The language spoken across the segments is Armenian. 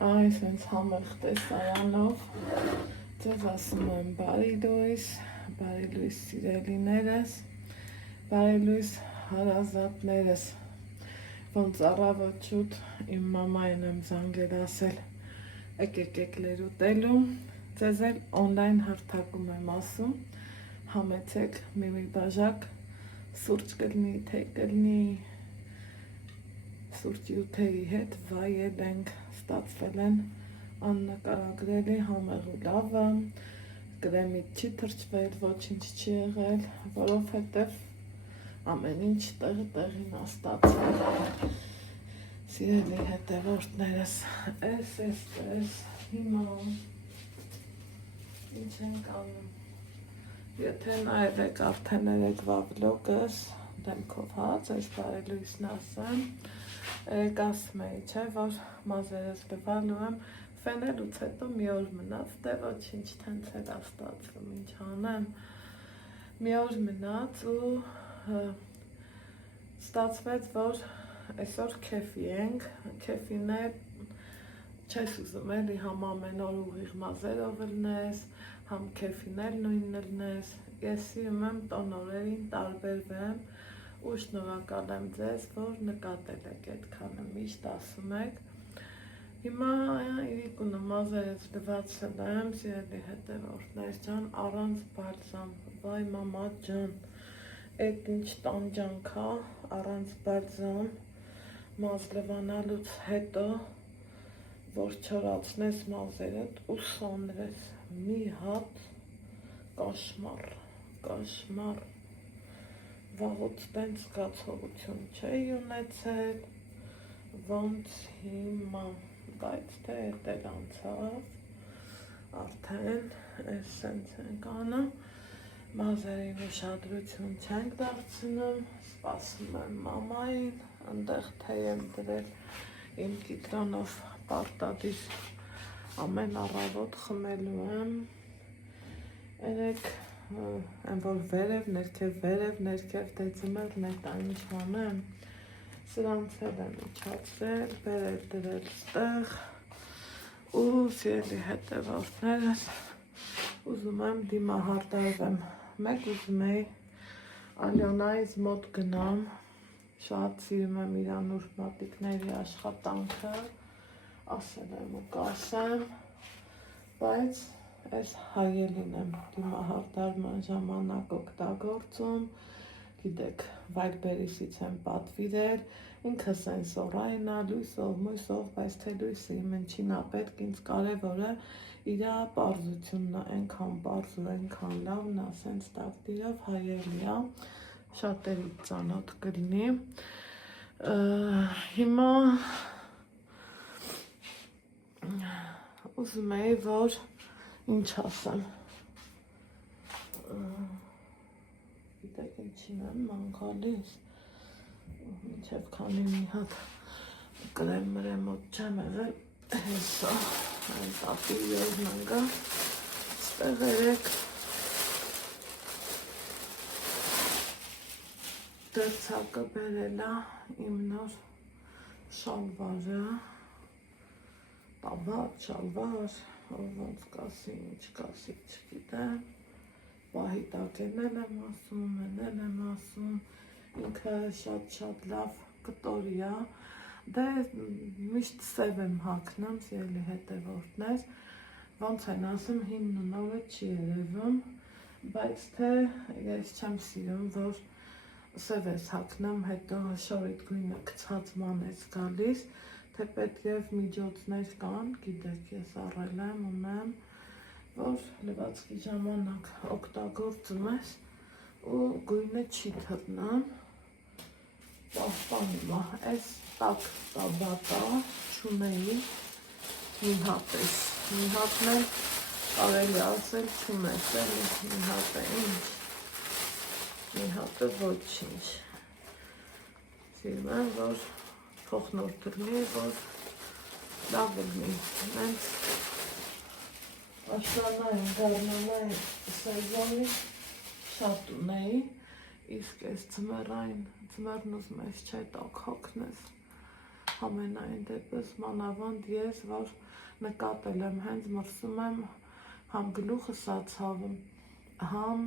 Այս հենց համեղ տեսարանով ձեզ ասում եմ բարի լույս սիրելիներս, բարի լույս հարազատներս, ոնց առավոտ շուտ իմ մամային եմ զանգել ասել եկեք լերուտելու, ձեզ էլ օնլայն հարթակում եմ ասում, համեցեք մի բաժակ սուրճ կլնի, թե կլնի, սուրճյութերի հետ վայել ենք, ստացվել են աննկարագրելի համեղ ու լավը, կրեմից չի թրջվել, ոչինչ չի եղել, որովհետև ամեն ինչ տեղին է ստացվել։ Սիրելի հետևորդներս, էս, հիմա ինչ ենք անում։ Եթե նայել եք արդեն երեկվա վլոգս, դեմքով հաց, այս բարելույսն ասեմ, ասում էի, չէ, որ մազերս լվալու եմ, ֆենելուց հետո մի օր մնաց, դե ոչինչ թենց էլ ստացվում, ինչ անեմ, մի օր մնաց ու ստացվեց, որ այսօր քեֆի ենք, քեֆին է, չես ուզում էլի համ ամեն օր ուղիղ մազերով լնես, համ քեֆին էլ նույնն լնես, ես սիրում եմ տոնորերին տարբերվեմ ու շնորհակալ եմ ձեզ, որ նկատել եք այդքանը, միշտ ասում եք։ Հիմա իրիկունը մազերս լվացել եմ, սիրելի հետևորդներ ջան, առանց բալզամ, վայ մամա ջան, այդ ինչ տանջանք է, առանց բալզամ, մազ լվանալուց հետո, որ չորացնես մազերդ ու սանրես, մի հատ կաշմար, վաղուց տենց զգացողություն չէի ունեցել, ոնց հիմա, բայց թե էդ էլ անցավ, արդեն այս սենց ենք անում, մազերին ուշադրություն չենք դարձնում, սպասում եմ մամային, ընդեղ թե եմ դրել իմ կիտրոնով պարտադիր ամեն առավոտ խմելու եմ, երեք են որ վերև, ներքև, թե ձմեռն է տա ինչ անեմ, սրանց էլ եմ իջացրել, բերել դրել ստեղ ու սիրելի հետևորդներս ուզում եմ դիմահարդարվեմ, մեկ ուզում էի Ալյոնայից մոտ գնամ, շատ սիրում եմ իր անուշ մատիկների աշխատանքը, ասել եմ ու կասեմ, բայց այս հայելին եմ դիմահարդարման ժամանակ օգտագործում, գիտեք, Վայլբերիսից եմ պատվիրել, ինքը սենսորային է, լույսով, բայց թե լույսը իմ ինչին է պետք, ինձ կարևորը իր պարզությունն է, այնքան պարզ ու այնքան լավն է, սենց տակտիրով հայելի է, շատերի ծանոթ կլինի, հիմա ուզում էի, որ ինչ ասեմ, գիտեք ինչին եմ մանգալիս, մինչև քանի մի հատ կրեմ մրեմոտ չեմ եղել, հեսա, այն տապի երնանգա, ստեղ երեք դրցակը բերելա իմ նոր շալվարը, տավատ, շալվար, ոնց կասի, ինչ կասի, չգիտեմ, պահի տակեն եմ ասում, ինքը շատ լավ կտորի է, դե միշտ սև եմ հագնում, սիրելի հետևորդներ, ոնց են ասում, հինն ու նորը չի երևում, բայց թե ես չեմ սիրում, որ սև ես հագնում, հետո շորիդ գույնը կցածման ես գալիս, թե պետք և միջոցներ կան, գիտեք, ես առել եմ, ունեմ, որ լվացքի ժամանակ օգտագործում ես ու գույնը չի թռնում, պահպանում է, այս տակ տաբատա չունեի, մի հատն էլ կարելի ասել չունես, մի հատ է ինչ, մի հատը ոչինչ, սիրում եմ, որ փոխնորդ լինի, որ լավ լինի, մենք աշնանային, գարնանային սեզոնի շատ ունեի, իսկ այս ձմեռն ուզում ես չէ տակ հոգնես, Ամենայն դեպս մանավանդ ես, որ նկատել եմ, հենց մրսում եմ, համ գլուխս ացավում, համ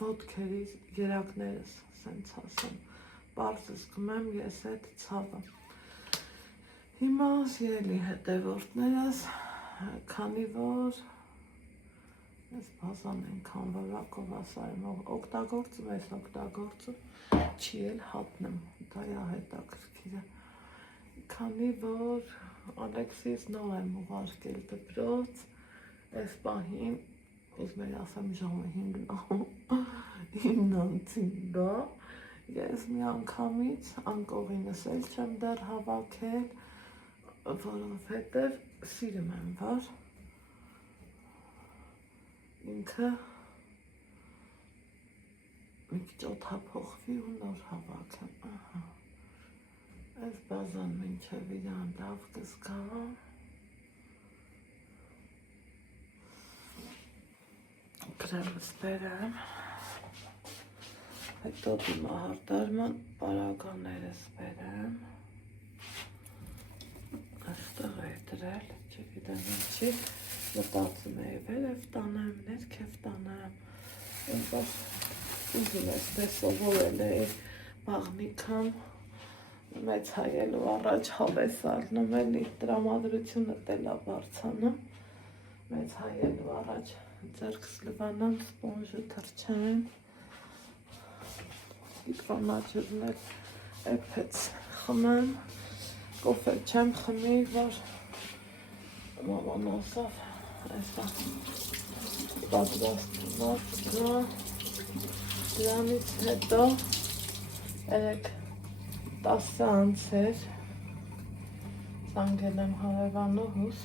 ոտքերիս երակներս, սենց ասեմ, պարզ զգում եմ ես այդ ցավը։ Հիմա սիրելի հետևորդներս, քանի որ ես բազան ենքան վարակով ասարեմ, օգտագործում ես օգտագործում, չի էլ հատնում, դա է հետաքրքիրը։ Քանի որ Ալեքսիս նոր եմ ուղարկել դպրոց, այս պահին, ուզում եմ ասեմ ժամը 9:05 գա, ես մի անգամից անկողինս էլ չեմ դեռ հավաքել, որովհետև սիրում եմ, որ ինքը մի քիչ օդափոխվի ու նոր հավաքեմ, այս բազան մինչև իրան լավ կզգա, գրևս բերեմ, հետո դիմահարդարման պարագաներս բերեմ, այստեղ է դրել, չգիտեմ ինչի, մտածում էի վերև տանեմ, ներքև տանեմ, այնտեղ ուզում ես սովորել էի բաղնիքամ, մեծ հայելու առաջ հավես առնում էլի, տրամադրությունը տելա բարձանում, մեծ հայելու առաջ ձեռքս լվանամ, սպոնժը թրջեմ, դիպրոմաճերն էլ էպեց խմեմ, կոֆե չեմ խմի, որ մաման ասավ, այսա պատրաստված նա, դրանից հետո 10 անց էր, զանգել եմ հարևանուհուս,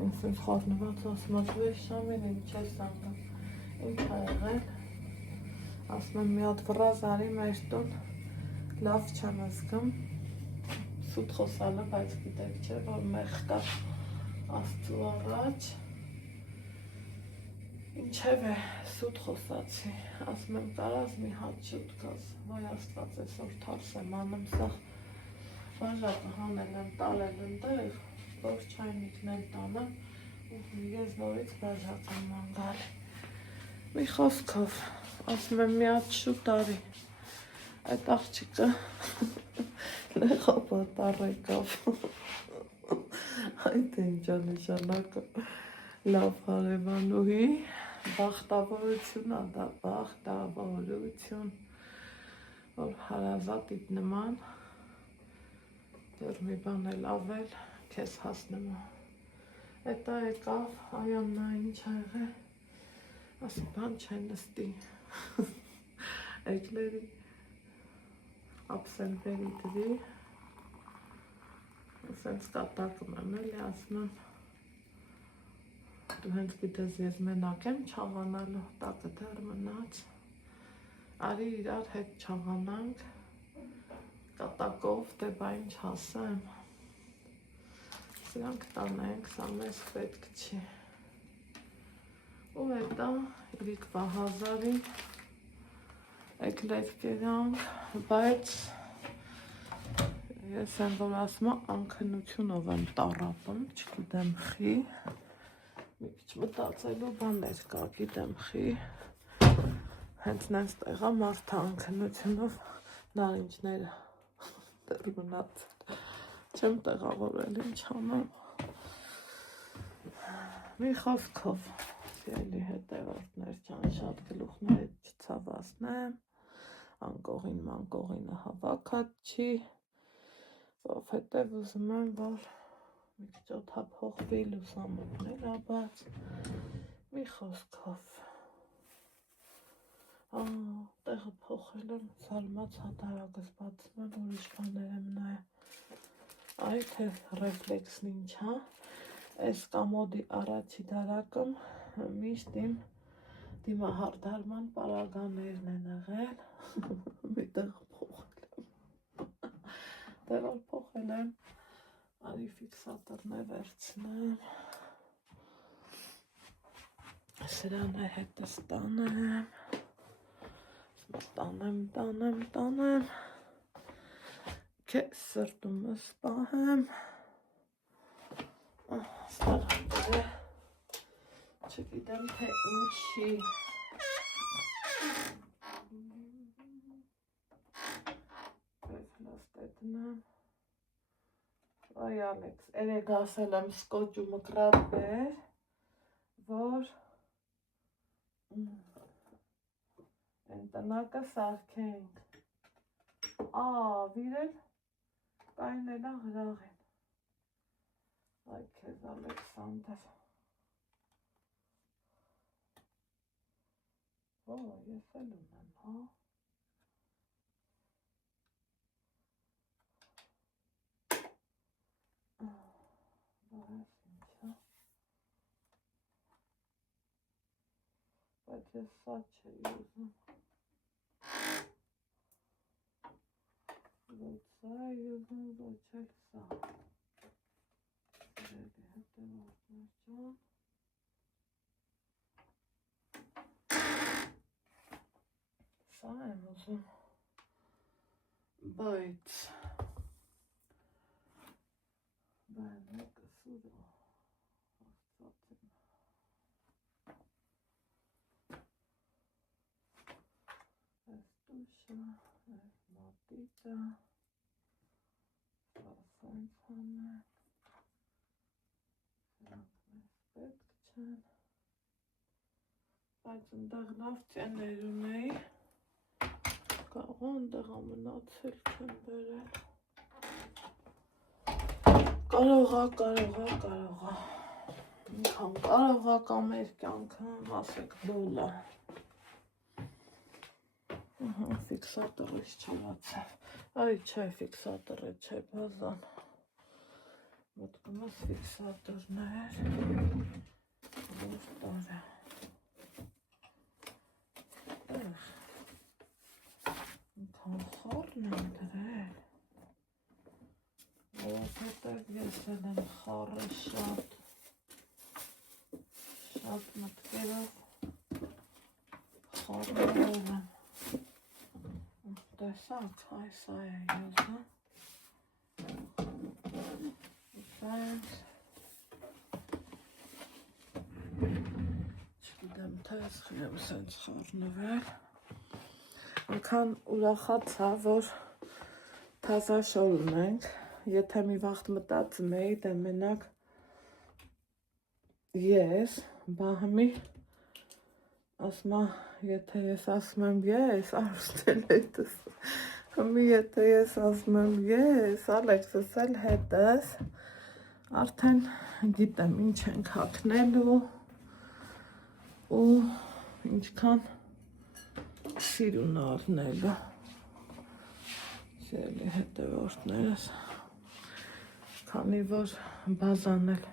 ինձ խառնված ասում եմ, վեր շամին ինչ ես զանգում, ինչ ա եղել, ասում եմ մի հատ վռազ արի մեր տուն, լավ չեմ զգում, սուտ խոսալը, բայց գիտեք չէ, որ մեղ կա Աստծու առաջ, ինչև է սուտ խոսացի, ասում եմ կարաս մի հատ շուտ կաս, ոյ Աստված այսօր թարս եմ անում, սաղ բաժակը հանել եմ, տալել եմ դեղ, որ չայնիկն էլ տանեմ, ու ես նորից բաժակ եմ մանգալ, մի խոսքով, ասում եմ մի հատ շուտ արի, այդ աղջիկը լեղապատառ եկավ, այդ ինչա նշանակը, լավ հարևանուհի, բախտավորություն ա դա, բախտավորություն, որ հարազատիդ նման, դեռ մի բան էլ ավել, քեզ հասնում ա, էտա եկավ, այաննա ինչ ա եղել, ասի բան չեն նստի, էկլերի, ապսենտերի դվի, սենց կատակում եմ էլի, ասում եմ, դու հենց գիտես ես մենակ եմ չաղանալու, տակը դեռ մնաց, արի իրար հետ չաղանանք, կատակով, դե բա ինչ հասեմ, սրանք տանենք, սա մեզ պետք չի, ու հետա իրիկ Վահազարի էկլեր կերանք, բայց ես եմ որ ասում անքնությունով եմ տառապում, չգիտեմ խի, մի քիչ մտածելու բաներ կա, գիտեմ խի, հենց նենց տեղա մարդը անքնությունով նարինջները դեռ մնացել, չեմ տեղավորել ինչ անեմ, մի խոսքով, սիրելի հետևորդներ ջան, շատ գլուխներից չցավացնեմ, անկողին մանկողինը հավաքած չի, որովհետև ուզում եմ, որ մի քիչ օդափոխվի, լուսամուտներ աբաց, մի խոսքով, տեղը փոխել եմ, զարմաց հատարակս բացում եմ, ուրիշ բաներ եմ նայում, այ թե ռեֆլեքսն ինչ հա, այս կամոդի առաջի դարակում միշտ իմ դիմահարդարման պարագաներն են եղել, մի տեղ փոխել եմ, դե որ փոխել եմ, արի ֆիքսատորն է վերցնեմ, սրան է հետս տանեմ, տանեմ, Sırtımı spahım. Starım çekidem tekniği. Bezlastetinem. Ay Alex, elegaselem skocumu kratber. Var. Entanaka sarkeng. Virel. Կայնելա հրաղ են, այ կեզ Ալեքսանդր, ես էլ ունեմ, հա, բարես ինչա, բայց ես սա չէի ուզում, ոչ սա էի ուզում, ոչ էլ սա, սիրելի հետևորդներ ջան, սա եմ ուզում, բայց մեկը սուրը հաստատ եմ, այս դուշը, այս մատիտը, սենց հանենք, սրանք մեզ պետք չեն, բայց ընդեղ լավ ծեներ ունեի, կարող ընդեղ ամնացել չեմ բերել, կարողա, ինքան կարողա կամ էր կյանքը, ասեք բոլա, ֆիքսատորից չվացավ, այ չէ ֆիքսատորը չէ բազան, մտքումս ֆիքսատորներ, որ տարը, ինքան խորն եմ դրել, որովհետև ես էլ եմ խառը շատ մտքերով խառնելով եմ, տեսակ, այ սա է յուզը, սենց, չգիտեմ թե եմ սենց խառնվել, Անկան ուրախացա, որ թազա շոր ունենք, եթե մի վաղտ մտածում էի, դե մենակ ես, բահմի, ասմա, եթե ես ասում եմ ես, արուստել հետս, հմի եթե ես ասում եմ ես, Ալեքսս էլ հետս, արդեն գիտեմ ինչ ենք հակնելու ու ինչքան սիրուն առնելու, սիրելի հետևորդներս, քանի որ բազան էլ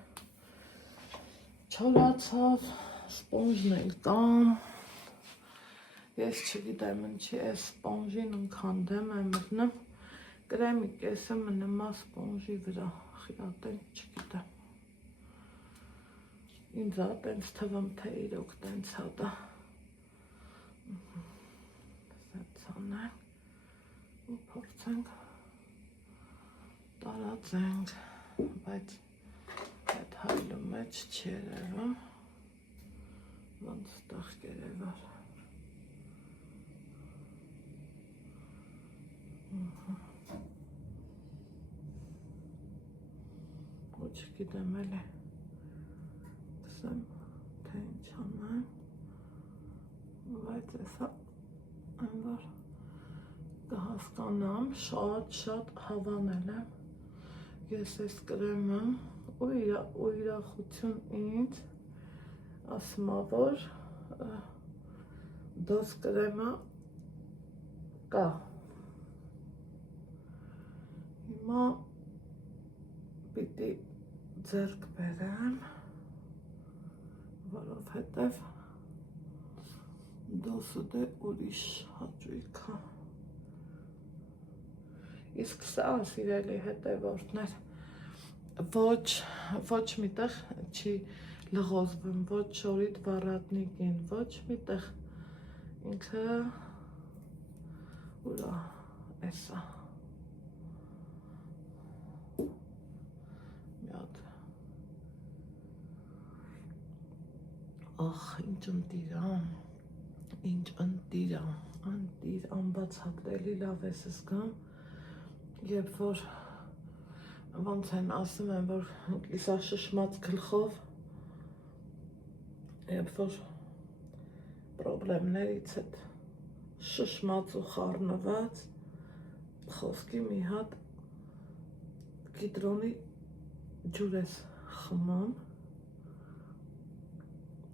չորացավ, սպոնժն էլ կամ, ես չգիտեմ ինչի ես սպոնժին ընքան դեմ եմ մտնում, կրեմի կեսը մնումա սպոնժի վրա, խիրատեն չգիտեմ, ինձ տենց թվում թե իրոք տենց հատա, սեցանենք ու փորձենք տարածենք, բայց այդ հայլու մեջ չի երևում, ոնց տեղ կերևար, ու չգիտեմ էլի, կսեմ թե ինչ անեմ, բայց եսա այն որ կհասկանամ, շատ հավանել եմ, ես ես կրեմը ու իրախություն ինձ ասմա, որ դոս կրեմը կա, հիմա պիտի ձերք բերեմ, որովհետև դոսը դե ուրիշ հաճույք է, իսկ սա սիրելի հետևորդներ, ոչ միտեղ չի լղոզվում, ոչ շորիտ վառատնիկին, ոչ միտեղ ինքը ուրա էսա, ինչ ընտիր անբացատրելի լավ ես զգամ, երբ որ ոնց են ասում են, որ կիսաշշմած գլխով, երբ որ պրոբլեմներից հետ շշմած ու խառնված խոսքի մի հատ կիտրոնի ջուր ես խմում,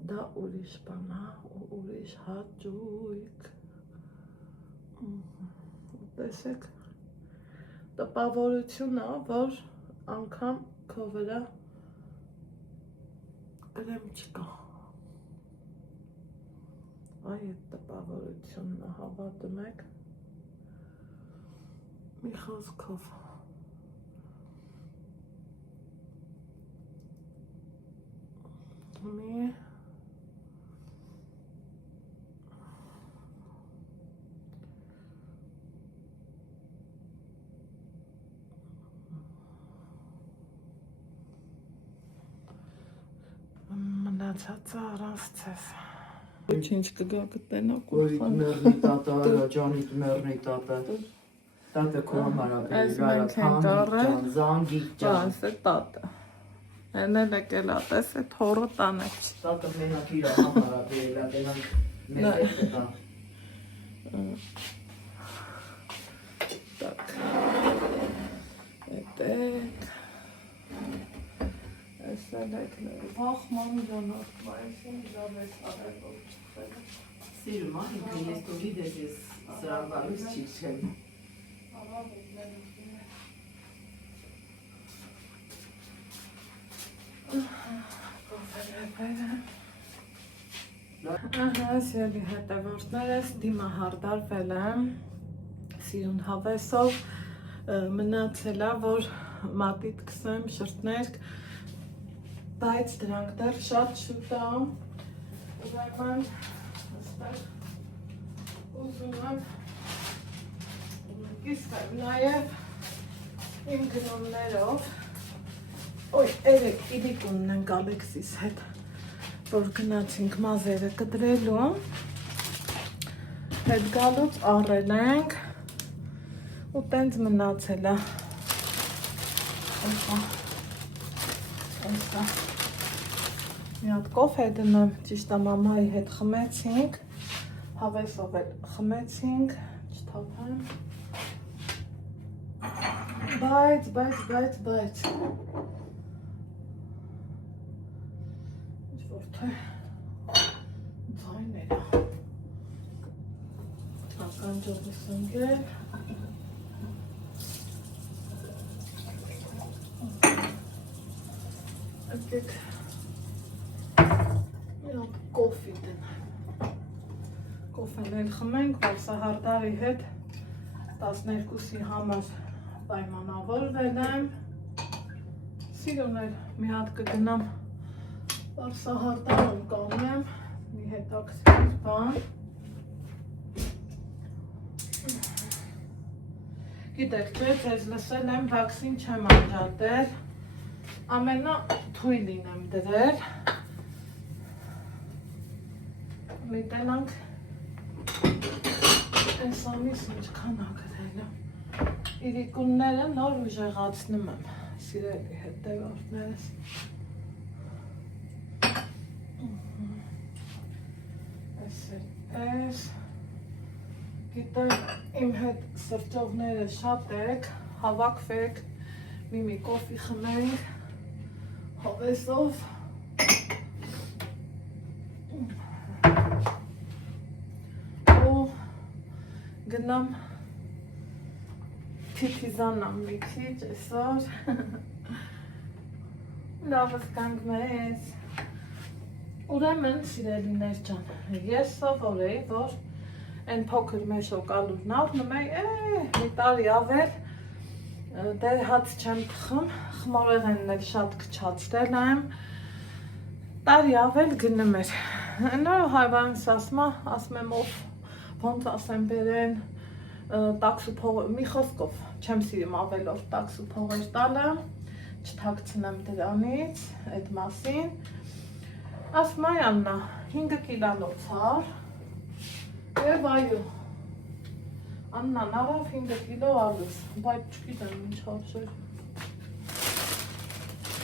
դա ուրիշ բան է ու ուրիշ հաճույք։ Տեսեք, տպավորություն է, որ անգամ քո վրա գրեմ չկա։ Այ այդ տպավորությունն է, հավատում եք, մի խոսքով։ Մի մնացածը առանց ձեզ։ Ոչինչ կգա կտենակ ու խան։ Մերնի տատա, ջանիտ մերնի տատա։ Տատը քո համար է, զանգիկ ջան։ Այս է տատը։ Են էլ եկել է, տես է թորը տանեք։ Տատը մենակ իր համար է, բերելա, տենանք մեզ է տա։ Так, էտեք, ես էլ եկնել, վախ մանջանոտ, մայսին ժավ ես արել, որ չխել է։ Սիրում ա, ինքը ես տորի դես ես սրան բալուս չի չեմ։ Ահա, սիրելի հետևորդներս, դիմահարդարվել եմ, սիրուն հավեսով, մնացել է, որ մատիտ կսեմ շրտներ, բայց դրանք դեռ շատ շուտ է, ուրեմն, այստեղ ուզում եմ կիսվեմ նաև իմ գնումներով, երեկ իրիկունն ենք Ալեքսիս հետ, որ գնացինք մազերը կտրելու, հետ գալուց առել ենք ու տենց մնացել է, այսա, մի հատ կոֆե դնեմ, ճիշտ է մամայի հետ խմեցինք, հավեսով էլ խմեցինք, չթափեմ, բայց, ինչ-որ թե ձայներ է, ականջով ես ընգել, եկեք մի հատ կոֆի դնեմ, կոֆեն էլ խմենք, որ Սահարդարի հետ 12-ի համար պայմանավորվել եմ, սիրուն էլ մի հատ կգնամ, որ Սահարդարում կանեմ, մի հետաքրքիր բան, գիտեք չէ, ձեզ լսել եմ, վաքսին չեմ անջատել, ամենա թույլին եմ դրել, մի տենանք, այս ամիս ինչքան ա գրել եմ, իրիկունները նոր ուժեղացնում եմ, սիրելի հետևորդներս, այս, գիտեմ իմ հետ սրճողները շատ եք, հավաքվեք, մի կոֆի խմենք, հավեսով, ու գնամ Թիթիզանամ մի քիչ այսօր, լավս կանք մեզ, ուրեմն սիրելիներ ջան, ես սովոր էի, որ են փոքր մեր շոկալուտն առնում էի, մի տարի ավել, դե հաց չեմ թխում, խմորեղենն էլ շատ կչացրել եմ, տարի ավել գնում էր, նոր հայվանս ասում եմ ով, ոնց ասեմ բերեն, տաքսու փողեր, մի խոսքով չեմ սիրում ավելորդ տաքսու փողեր տալը, չթաքցնեմ դրանից, այդ մասին, Ասմայաննա 5 կիլանոց հար և այո Աննան առավ 5 կիլո ալուր, բայց չգիտեմ ինչ հարցեր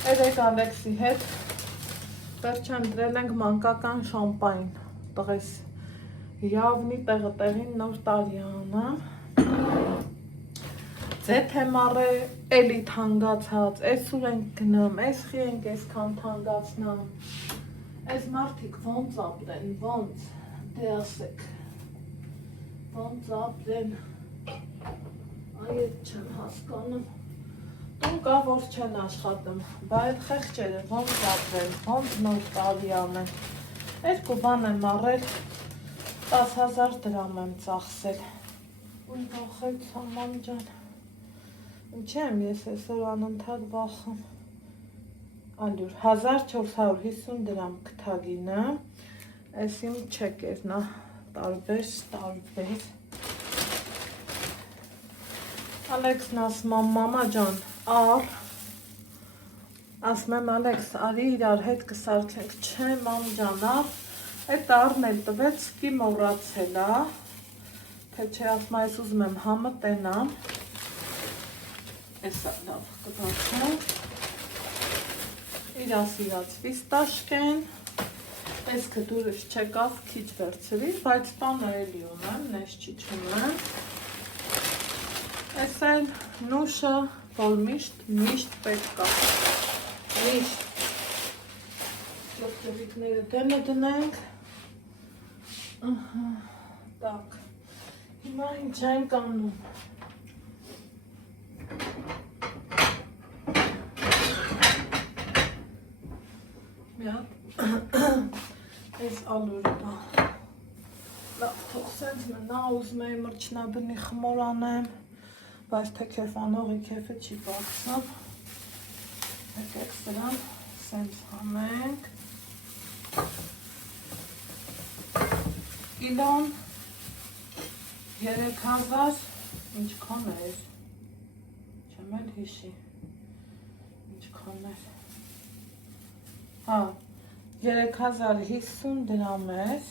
Երեք Ալեքսի հետ վերջան դրել ենք մանկական շամպայն տղես Յավնի տեղը տեղին նոր տարյանը Ձեթ եմ առե էլի թանգացած, էսուր ենք գնում, էսխի ենք էսքան թանգացնամ Այս մարդիկ ոնց ապրեն, ոնց, դե ասեք Ոնց ապրեն, այդ չեմ հասկանում Տուն կա, որ չեն աշխատում, բա այդ խեղճերը ոնց ապրեն, ոնց նոր տարի անեն Երկու բան եմ առել, 10,000 դրամ եմ ծախսել Ու վախեց աման ջան Ինչ եմ ես այսօր անընդհատ վախում Ալյուր, 1450 դրամ կթագինը Այս իմ չեկերն է, տարբեր Ալեքսն ասում եմ, մամա ջան, առ Ասում եմ, Ալեքս, արի իրար հետ կսարքենք Չէ, մամ ջան, առ Այդ առնել տվեց, սկի մոռացել է Թե չէ ասում այս ուզում եմ համը տենամ Էսա լավ կբացեմ Իրաց վիստաշկեն Տեսքը դուրս չեկավ քիչ վերցրի Բայց տանը էլի ունեմ, նես չիչում եմ Էս էլ նուշը, որ միշտ պետք կա Միշտ Ճողճողիկները դեմը դնենք Так Հիմա ինչ ենք անում Այս ալուրը լավ թող սենց մնա ուզում էի մրջնաբնի խմոր անեմ բայց թե քեֆանողի քեֆը չի բացում եկեք սրան սենց հանենք կիլոն 3000 ինչքան էր չեմ էլ հիշի ինչքան էր Հա 3050 դրամ էր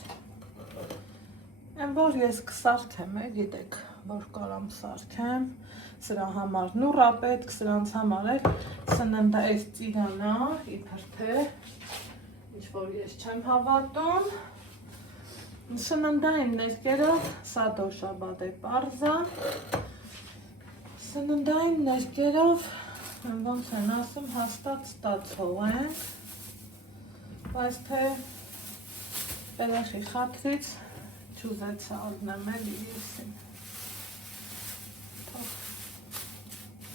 Են որ ես կսարքեմ գիտեք որ կարամ սարքեմ սրա համար նուռա պետք սրանց համար էր սննդա այս ծիրանա իբր թե ինչ որ ես չեմ հավատում Սննդային ներկերով սադո շաբադե պարզա Սննդային ներկերով ոնց են ասում հաստատ ստացող ենք Բայց թե երեխի խաթրից չուզեցա ալնեմ էլի եսին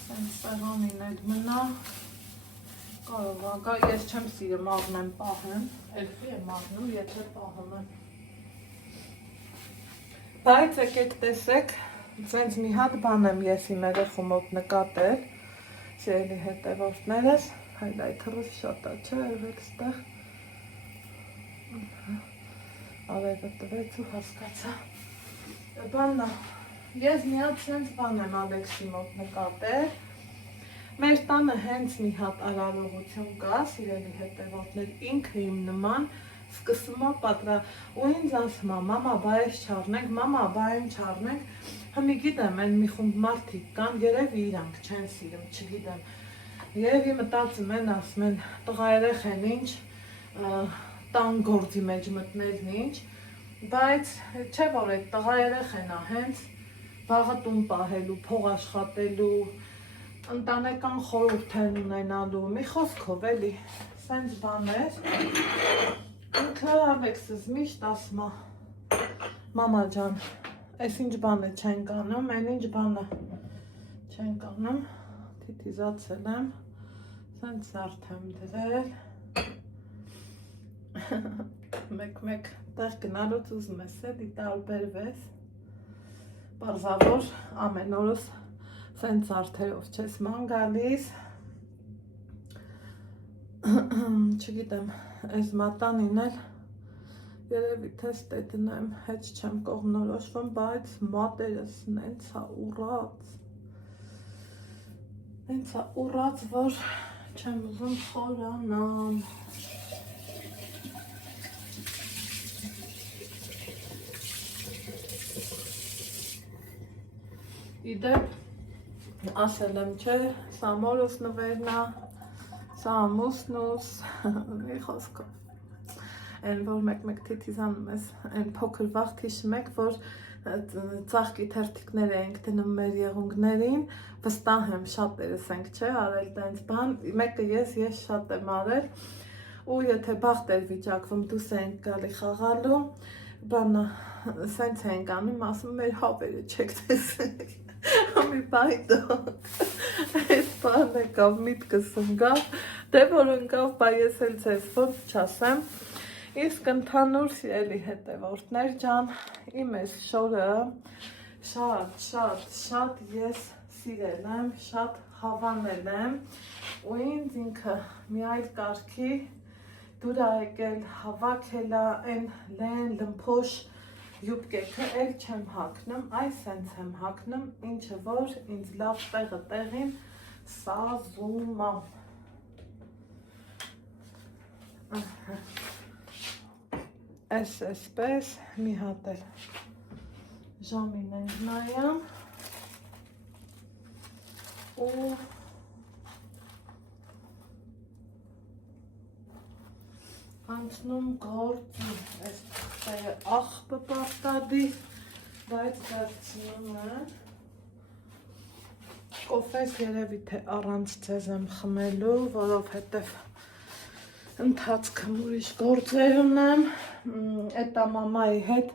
Սենց սեղանին էդ մնա Կարող ագա ես չեմ սիրում աղնեմ պահեմ Էլպի եմ աղնում եթե պահում եմ Բայց եկեք տեսեք Սենց մի հատ բան եմ ես իմ երեխու մոտ նկատել Սիրելի հետևորդներս Հայլայթրս շատ է չէ եղեք ստեղ Ավևը տվեց ու հասկացա Բաննա Ես մի հատ սենց բան եմ Ալեքսի մոտ նկատել Մեր տանը հենց մի հատ արարողություն կա Սիրելի հետևորդներ ինքը իմ նման Սկսում է պատրա ու ինձ ասում է մամա բա ես չառնենք մամա բա այն չառնենք Հիմի գիտեմ այն մի խումբ մարդիկ կան երևի իրանք չեն սիրում չգիտեմ Երևի մտածում են ասում են տղա երեխեն ինչ տան գործի մեջ մտնելն ինչ, բայց չէ որ այդ տղա երեխեն է հենց վաղը տուն պահելու, փող աշխատելու, ընտանեկան խորհուրդներ ունենալու, մի խոսքով էլի, սենց բան էր, ինքը Ալեքսս միշտ ասում է, մամա ջան, այս ինչ բանը չենք անում, այն ինչ բանը չենք անում, թիթիզացել եմ, սենց զարդ եմ դրել, մեկ տեղ գնալուց ուզում ես էլի տարբերվես, պարզավոր ամեն օրս սենց արդերով չես ման գալիս, չգիտեմ, այս մատանին էլ երևի թեստ է դնեմ, հետ չեմ կողմնորոշվում, բայց մատերս նենց ուռած, որ չեմ ուզում խորանամ, Իդեպ ասել եմ չէ, սա մորս նվերն է, սա ամուսնուս, մի խոսքով։ Այն որ մեկ թիթիզանում ես, այն փոքր վաղ հիշում եք, որ ծաղկի թերթիկներ էինք դնում մեր եղունգներին, վստահ եմ շատերս ենք չէ, արել տենց բան, մեկը ես շատ եմ արել, ու եթե բախտ էր վիճակվում դուս էինք գալի խաղալու, բանը սենց էինք անում, ասում մեր հավերը չեք տեսեք, մի բայդոք, այդ բան եկավ, միտքս ընկավ, դե որ ընկավ, բա ես էլ ձեզ ոչ չասեմ, իսկ ընդհանուր սիրելի հետևորդներ ջան, իմ ես շորը շատ ես սիրել եմ, շատ հավանել եմ ու ինձ ինքը մի այլ կարգի դուր ա եկել, հավաքել ա այն լեն, լմփոշ յուբկեքը էլ չեմ հագնում, այս հենց եմ հագնում, ինչը որ ինձ լավ տեղը տեղին սազում ա։ Այսպես մի հատ էլ ժամին ենք նայամ ու անցնում գործի, այս տեղը աղբը պարտադի, բայց դարձնում է, կոֆես երևի թե առանց ձեզ եմ խմելու, որովհետև ընթացքում ուրիշ գործեր ունեմ, էտա մամայի հետ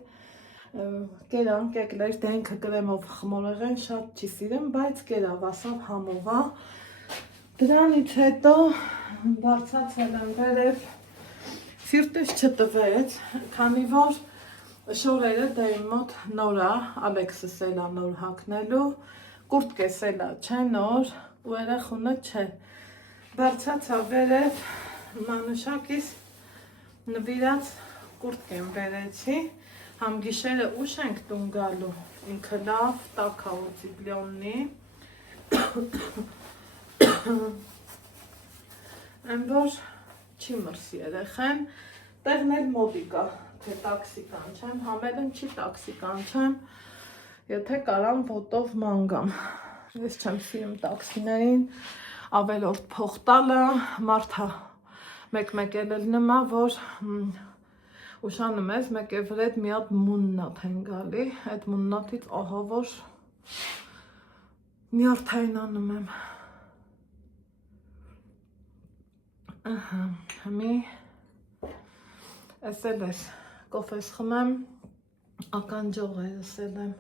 կերան կեկլեր, դե ինքը կրեմով խմորեղեն շատ չի սիրեմ, բայց կերավ ասավ համով ա, դրանից հետո բարձացել եմ վերև, սիրտս չտվեց, քանի որ շորերը դե իմ մոտ նոր ա, Ալեքսս էլ ա նոր հագնելու, կուրտկես էլ ա չէ նոր, ու երախունը չէ, բարձացա վերև, մանուշակիս նվիրած կուրտկեն բերեցի, համ գիշերը ուշ ենք տուն գալու, ինքը լավ տաք ա ուծիպլյոննի, այն որ չի մրսի երեխեն, տեղն էլ մոդիկ ա, թե տաքսի կանչեմ, համ էլ չի տաքսի կանչեմ, եթե կարամ ոտով մանգամ, ես չեմ սիրում տաքսիներին, ավելորդ փող տալը, մարդա մեկ էլ նմա, որ ուշանում ես, մեկ է վրեդ մի հատ մուննատ են գալի, այդ մուննատից ահա որ միարդային անում եմ, մի ես էլ ես կոֆես խմեմ, ականջող է եսել եմ,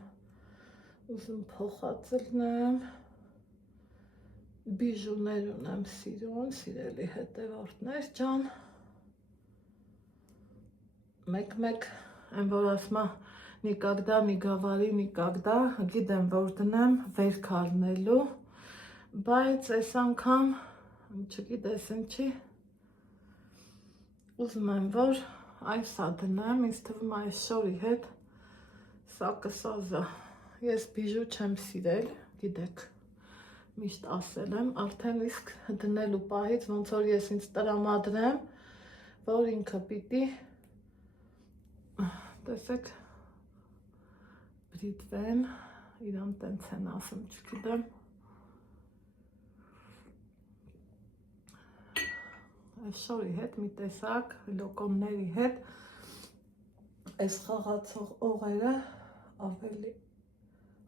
ուզում փոխածլնեմ, բիժուներ ունեմ սիրուն, սիրելի հետևորդներ ջան, մեկ, այն որ ասմա նիկագդա, նիգավարի, նիկագդա, գիտեմ որ դնեմ վերք առնելու, բայց այս անգամ, չգիտես ինչի, ուզում եմ որ այս ա դնեմ, ինձ թվում այս շորի հետ, սա կսազա, ես բիժու չեմ սիրել, գիտեք, միշտ ասել եմ, արդեն իսկ դնելու պահից, ոնց որ ես ինձ տրամադրեմ, որ ինքը պիտի, տեսեք, բրիտվեն, իրան տենց են ասում, չգիտեմ, այս շորի հետ մի տեսակ, լոկոնների հետ, այս խաղացող օղերը ավելի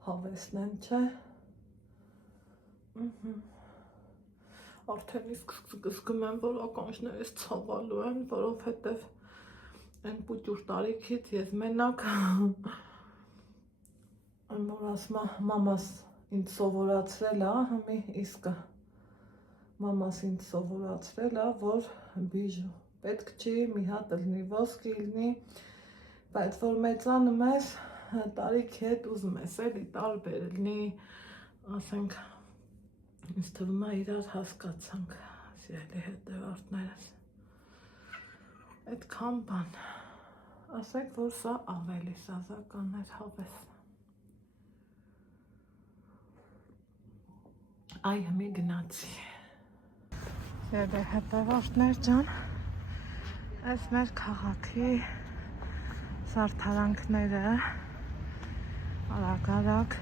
հավեսն են, չէ, արդեն իսկ զգում եմ, որ ականջներս ցավալու են, որովհետև այն պուտյուր տարիքից ես մենակ այն որ ասմա մամաս ինձ սովորացրել ա, հմի իսկը մամաս ինձ սովորացրել ա, որ բիժու պետք չի, մի հատ լնի, ոսկի լնի, բայց որ մեծանում ես, տարիքի հետ ուզում ես էլի տարբեր լնի, ասենք ինձ թվում է իրար հասկացանք, սիրելի հետևորդներս, այդքան բան, ասեք, որ սա ավելի սազական էր հավես, այ հմի գնացի, սիրելի հետևորդներ ջան, այս մեր քաղաքի զարդարանքները, արագ,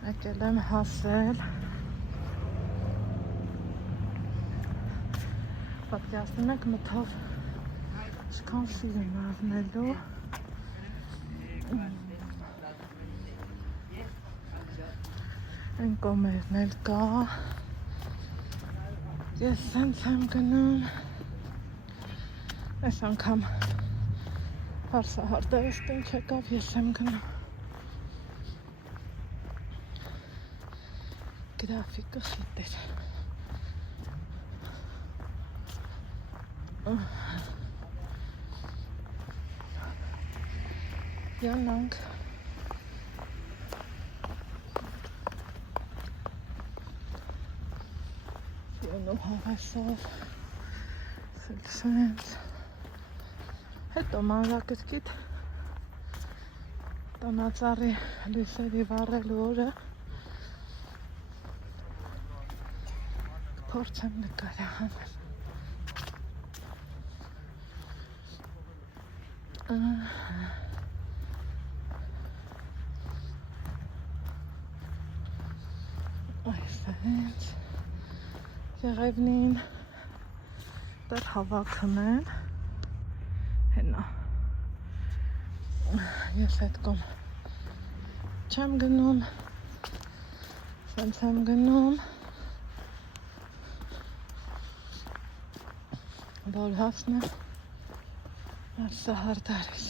եկել եմ հասել պատկերացնում եք մթով ինչքան սիրուն առնելու այն կոմերն էլ կա ես սենց եմ գնում այս անգամ հարսահարդերս տնչ եկավ ես եմ գնում գրաֆիկը խիտ էր յանանք յոնով հավասով սենց հետո մանրակրկիտ տոնածառի լույսերի վառելու օրը փորձեմ նկարահանել այսպես եղևնին դեռ հավաքում են հենա ես այդ կողմ չեմ գնում սենց եմ գնում որ հասնեմ հարսահարդարից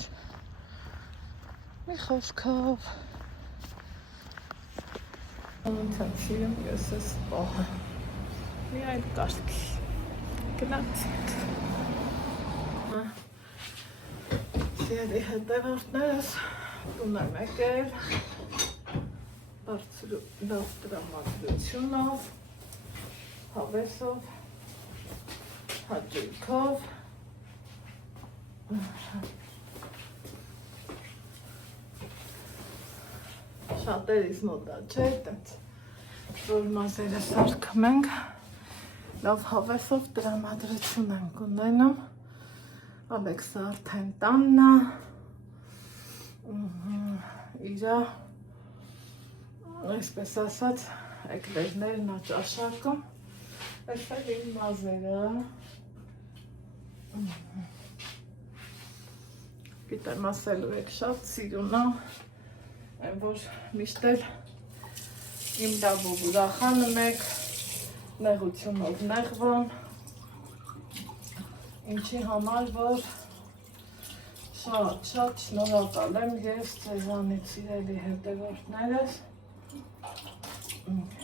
մի խոսքով ոնց եմ սիրում ես այս պահը մի այլ կարգի գնացինք սիրելի հետևորդներս տուն եմ եկել բարձր լավ տրամադրությունով հավեսով հաճույքով շատերիս մոտ չէ այդպես որ մազերը սարքում ենք լավ հավեսով տրամադրություն ենք ունենում Ալեքսը արդեն տանն է իրա այսպես ասած էկլերներն է ճաշակում այսպես իմ մազերը գիտեմ ասելու եք շատ սիրուն է այն որ միշտ էլ իմ լավով ուրախանում եք նեղությունով նեղվում ինչի համար որ շատ շնորհակալ եմ ես ձեզանից սիրելի հետևորդներս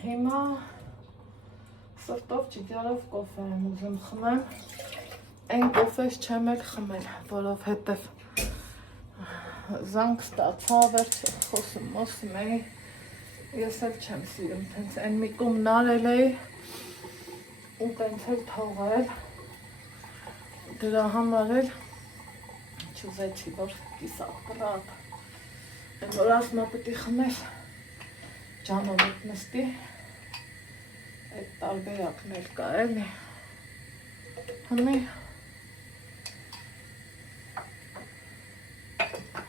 հիմա սրտով ճիգարով կոֆե եմ ուզում խմեմ այն կոֆես չեմ էլ խմել որովհետև զանգ ստացա վերջ խոսում էի ես էլ չեմ սիրում տենց այն մի կողմ նարել էի ու տենց էլ թողել դրա համար էլ չուզեցի որ կիսատ կրատ այն որ ասմա պտի խմես ջանովիտ նստի այդ տարբերակն էլ կա էլի հմի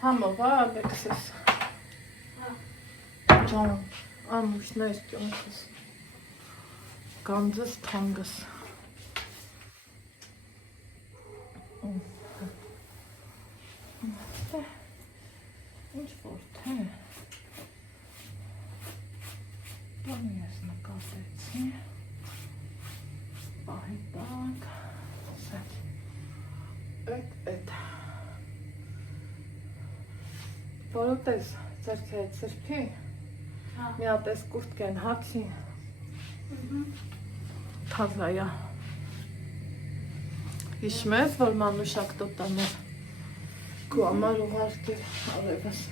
համովա Ալեքսես ջան ամուսնես ճոնքս գանձս թանգս ինչ որ թե բան ես նկատեցի պահի տակ այդ որոտես ձերքի այդ սրբի մի հատ էս կուրտկեն հացի թազայա հիշում ես որ մանուշակ տոտաներ քո համար ուղարկել արևս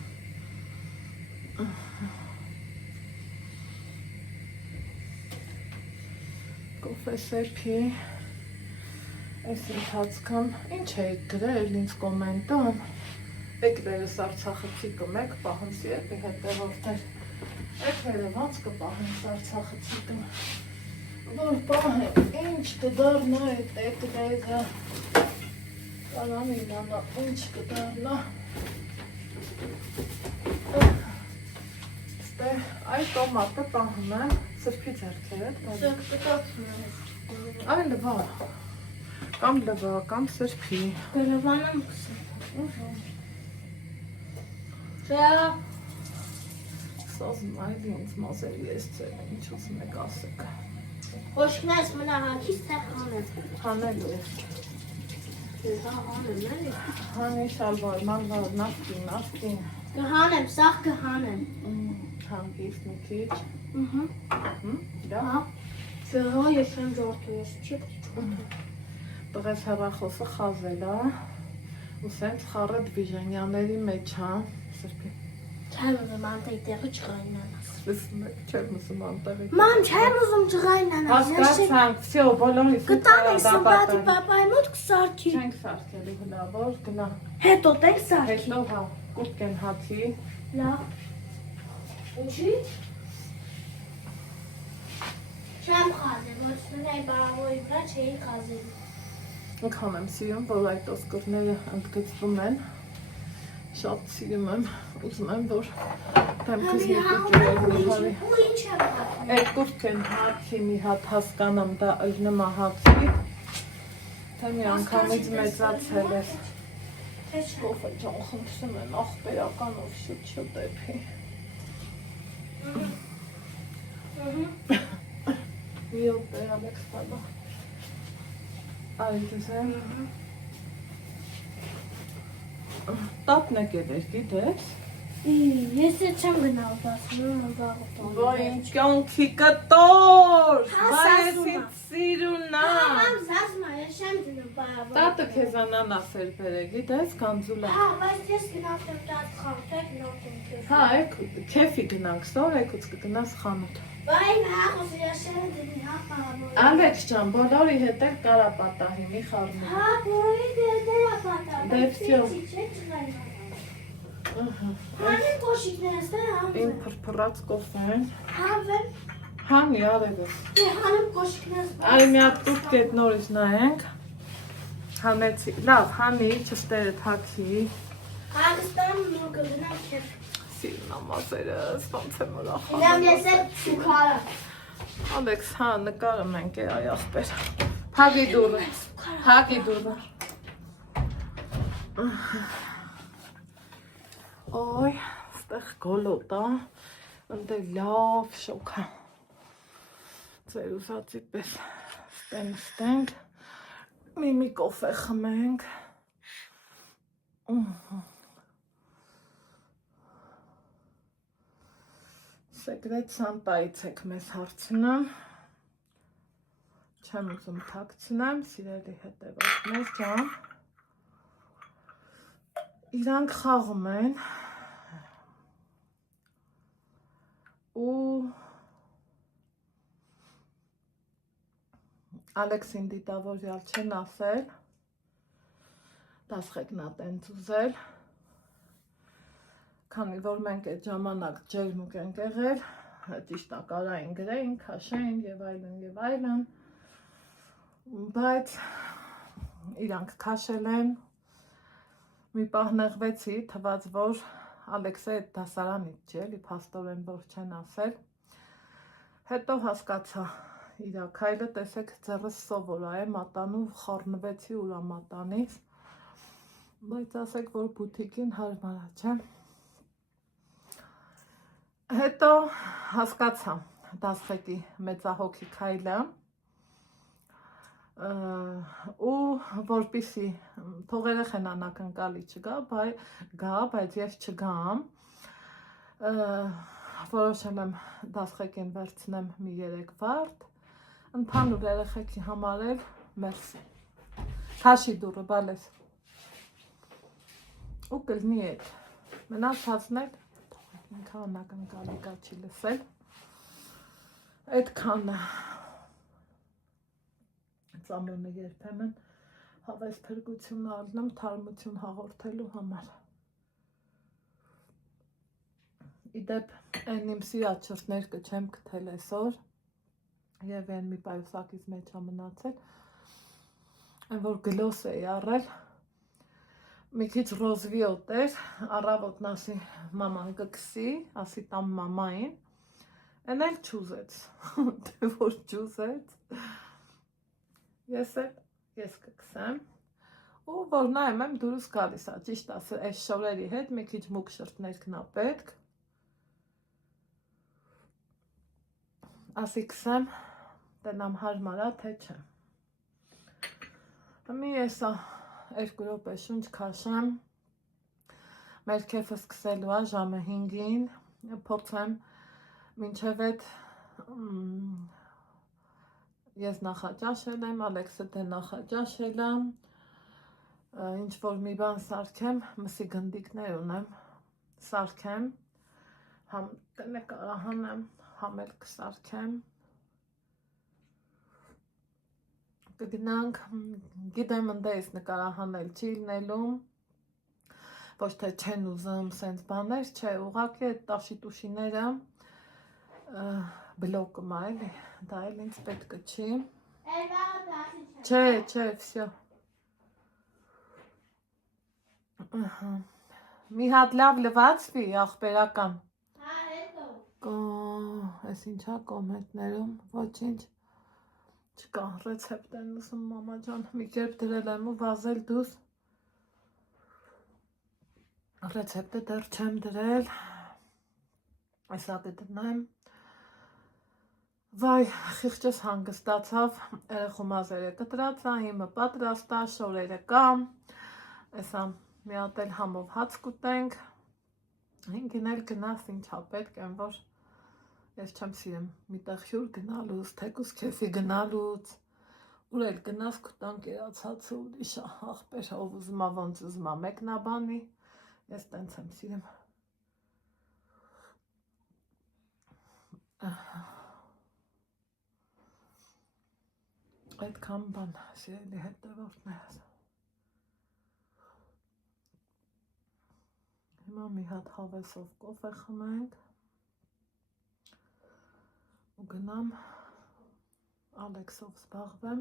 կոֆե սեփի այս ընթացքում ինչ եք գրել ինձ կոմենտում եկներս Արցախցի կմեք պահանցի եպի հետևորդներ եկները ոնց կպահենք Արցախցի կմ որ պահենք ինչ կդառնա այդ եկները կարամ իմանա ինչ կդառնա Այդ տոմատը պահում եմ սրբի ձեռքերը։ Այն լվա։ Կամ լվա, կամ սրբի։ Գրվանամ Դա Սազում այլ ինձ մազերի ես ծեր, ինչ ուզում եք ասեք։ Ոչքնես մնա հակից թե հանեմ։ Հանելու ես։ Դա հանեմ, էլի։ Հանի շալվար, մանվար, նավկին։ Կհանեմ, սաղ կհանեմ։ Հանգիստ մի քիչ։ Դա։ Սեղա ես եմ ժորտու, ես չի Տղես հեռախոսը խազել է, ու սենց խառը դվիժանյաների մեջ հա, սրբի։ Չեմ ուզում անտեղ տեղը չղայնանաս։ Չեմ ուզում անտեղի։ Ման, չեմ ուզում չղայնանաս։ Հասկացանք, վсё, բոլորիս Կտանենք սմբատի պապայի մոտ կսարքի։ Չենք սարքելի հնավոր, գնա։ Հետո տենք սարքի։ Հետո հա, կուտկեն հացի։ Լավ։ Ինչի՞։ Չեմ խազել, ոչ նույն բարավորի վրա չէի խազել։ Ինքան եմ սիրում, որ այդ ոսկորները ընդգծվում են։ Շատ սիրում եմ, ուզում եմ, որ դեմքս մի կուտուրել նվարի։ Ու ինչ եմ խազել։ Այդ կուտկեն հացի մի հատ հասկանամ, դա ըլնմա հացի, թե մի անգամից մեծացել ես։ Թե չէ։ Կոֆե ջան խնդրում եմ աղբերականով շուտ էփի։ Միոտ բեր Ալեքս բաբա։ Այլ դեսեմ։ Տապն եկել էր, գիտես։ Ես չեմ գնալ բացում, Ոյ իմ կյանքի կտոր, Հա, բայ ես սազում ա։ ինձ սիրունա։ Մամ, զազմա, ես չեմ գնում բարավոր։ Տատը քեզ անանաս էր բերել, գիտես, կանձուլա։ Հա, բայց ես գնացեմ տատ խանութ, գնացեմ քեզ։ Հա, քեֆի գնանք, սոր եկուց կգնաս խանութ։ Բայ հախոս ես դնի, հա, բարավոր։ Ալեքս ջան, բոլորի հետ էլ կարա պատահի, մի խառնի։ Հա, բոլորի դերդերա պատա։ Դե վсё։ Հանեմ կոշիկներս, դե Իմ հանեմ։ փրփրած կոֆեն։ Հանվեմ, Հանի արևը։ դե հանեմ կոշիկներս։ Այ մի հատ կուտկետ նորից նայենք։ Հանեցի, լավ, հանի, չստերդ հացի։ Հանգստանում նոր կգնամ քեզ։ Սիրուն ամազերս, ոնց եմ ուրախանում։ Իրամ ես էլ սուքարը։ Ալեքս, հա, նկարում ենք այ ախպեր։ Փագի դուրը, փագի դուրը։ Ոյ, ստեղ գոլոտ է, ընդեղ լավ շոք է։ Ձեր ուզածի պես ստենք, մի կոֆե խմենք։ Սեկրետ Սանտայից եք մեզ հարցնում, չեմ ուզում թաքցնեմ, սիրելի հետևորդներ ջան, իրանք խաղում են ու Ալեքսին դիտավորյալ չեն ասել, դասղեկնա տենց ուզել, քանի որ մենք այդ ժամանակ ջերմուկ ենք եղել, ճիշտ է կարային գրեին, քաշեին եւ այլն, բայց իրանք քաշել են, մի պահ նեղվեցի, թվաց որ Ալեքսը այդ դասարանից չէ, էլի փաստորեն որ չեն ասել, հետո հասկացա իր քայլը, տեսեք ձեռս սովորա է մատանու, խառնվեցի ուրամատանից, բայց ասեք որ բութիկին հարմար է, չէ։ Հետո հասկացա դասղեկի մեծահոգի քայլը ու որպիսի թող երեխեն անակնկալի չգա, բայց ես չգամ, որոշել եմ դասղեկին վերցնեմ մի 3 վարդ, ընդհանուր երեխեքի համար էլ մերսի, քաշի դուրը բալես ու կլնի էդ, մնացածներ ինքը անակնկալի կա չի լսել, այդքանը ծամրոնը երբեմն հավես փրկություն առնում թարմություն հաղորդելու համար։ Իդեպ են իմ սիրած շրթներկը չեմ կթել այսօր և են մի պայուսակից մեջ մնացել, են որ գլոս էի առել, մի քիչ ռոզվի օտեր, առավոտն ասի մաման կքսի, ասի տամ մամային, են էլ չուզեց, թե որ չուզեց, ես կքսեմ, ու որ նայեմ եմ դուրս գալիս ա, ճիշտ ասը, այս շորերի հետ մի քիչ մուկ շրտներքն ա պետք, ասի քսեմ, տենամ հարմար ա, թե չէ, մի եսա, 2 րոպե շունչ քաշեմ, մեր քեֆը սկսելու է ժամը 5-ին, փորձեմ մինչև այդ ես նախաճաշել եմ, Ալեքսը դե նախաճաշել եմ, ինչ որ մի բան սարքեմ, մսի գնդիկներ ունեմ, սարքեմ, համ տնե կարահանեմ, համ էլ կսարքեմ, կգնանք, գիտեմ ընդես նկարահանել չի լինելու, ոչ թե չեն ուզում սենց բաներ, չէ, ուղղակի այդ տաշի-տուշիները բլոկում ա էլի, դա էլ ինձ պետք չի, չէ, վսյո, մի հատ լավ լվացվի, աղբերական, ես ինչա կոմենտներում, ոչինչ, չկա, ռեցեպտ են ուսում մամա ջան, մի կերպ դրել եմ ու վազել դուս, ռեցեպտը դեռ չեմ դրել, այսա կդնեմ, վայ, խիղճս հանգստացավ, երեխու մազերը կտրած ա, հիմը պատրաստ ա, շորերը կա, այսա մի հատ էլ համով հաց կուտենք, հինգին էլ գնաս ինչա պետք եմ, որ ես չեմ սիրեմ մի տեղ հյուր գնալուց, թեկուս քեֆի գնալուց, ուր էլ գնաս կտան կերացածը ուրիշ աղբեր, ով ուզում ա ոնց ուզում ա մեկնաբանի, ես տենց եմ սիրեմ։ Այդքան բան, սիրելի հետևորդներս։ Հիմա մի հատ հավեսով կոֆե խմենք ու գնամ Ալեքսով զբաղվեմ,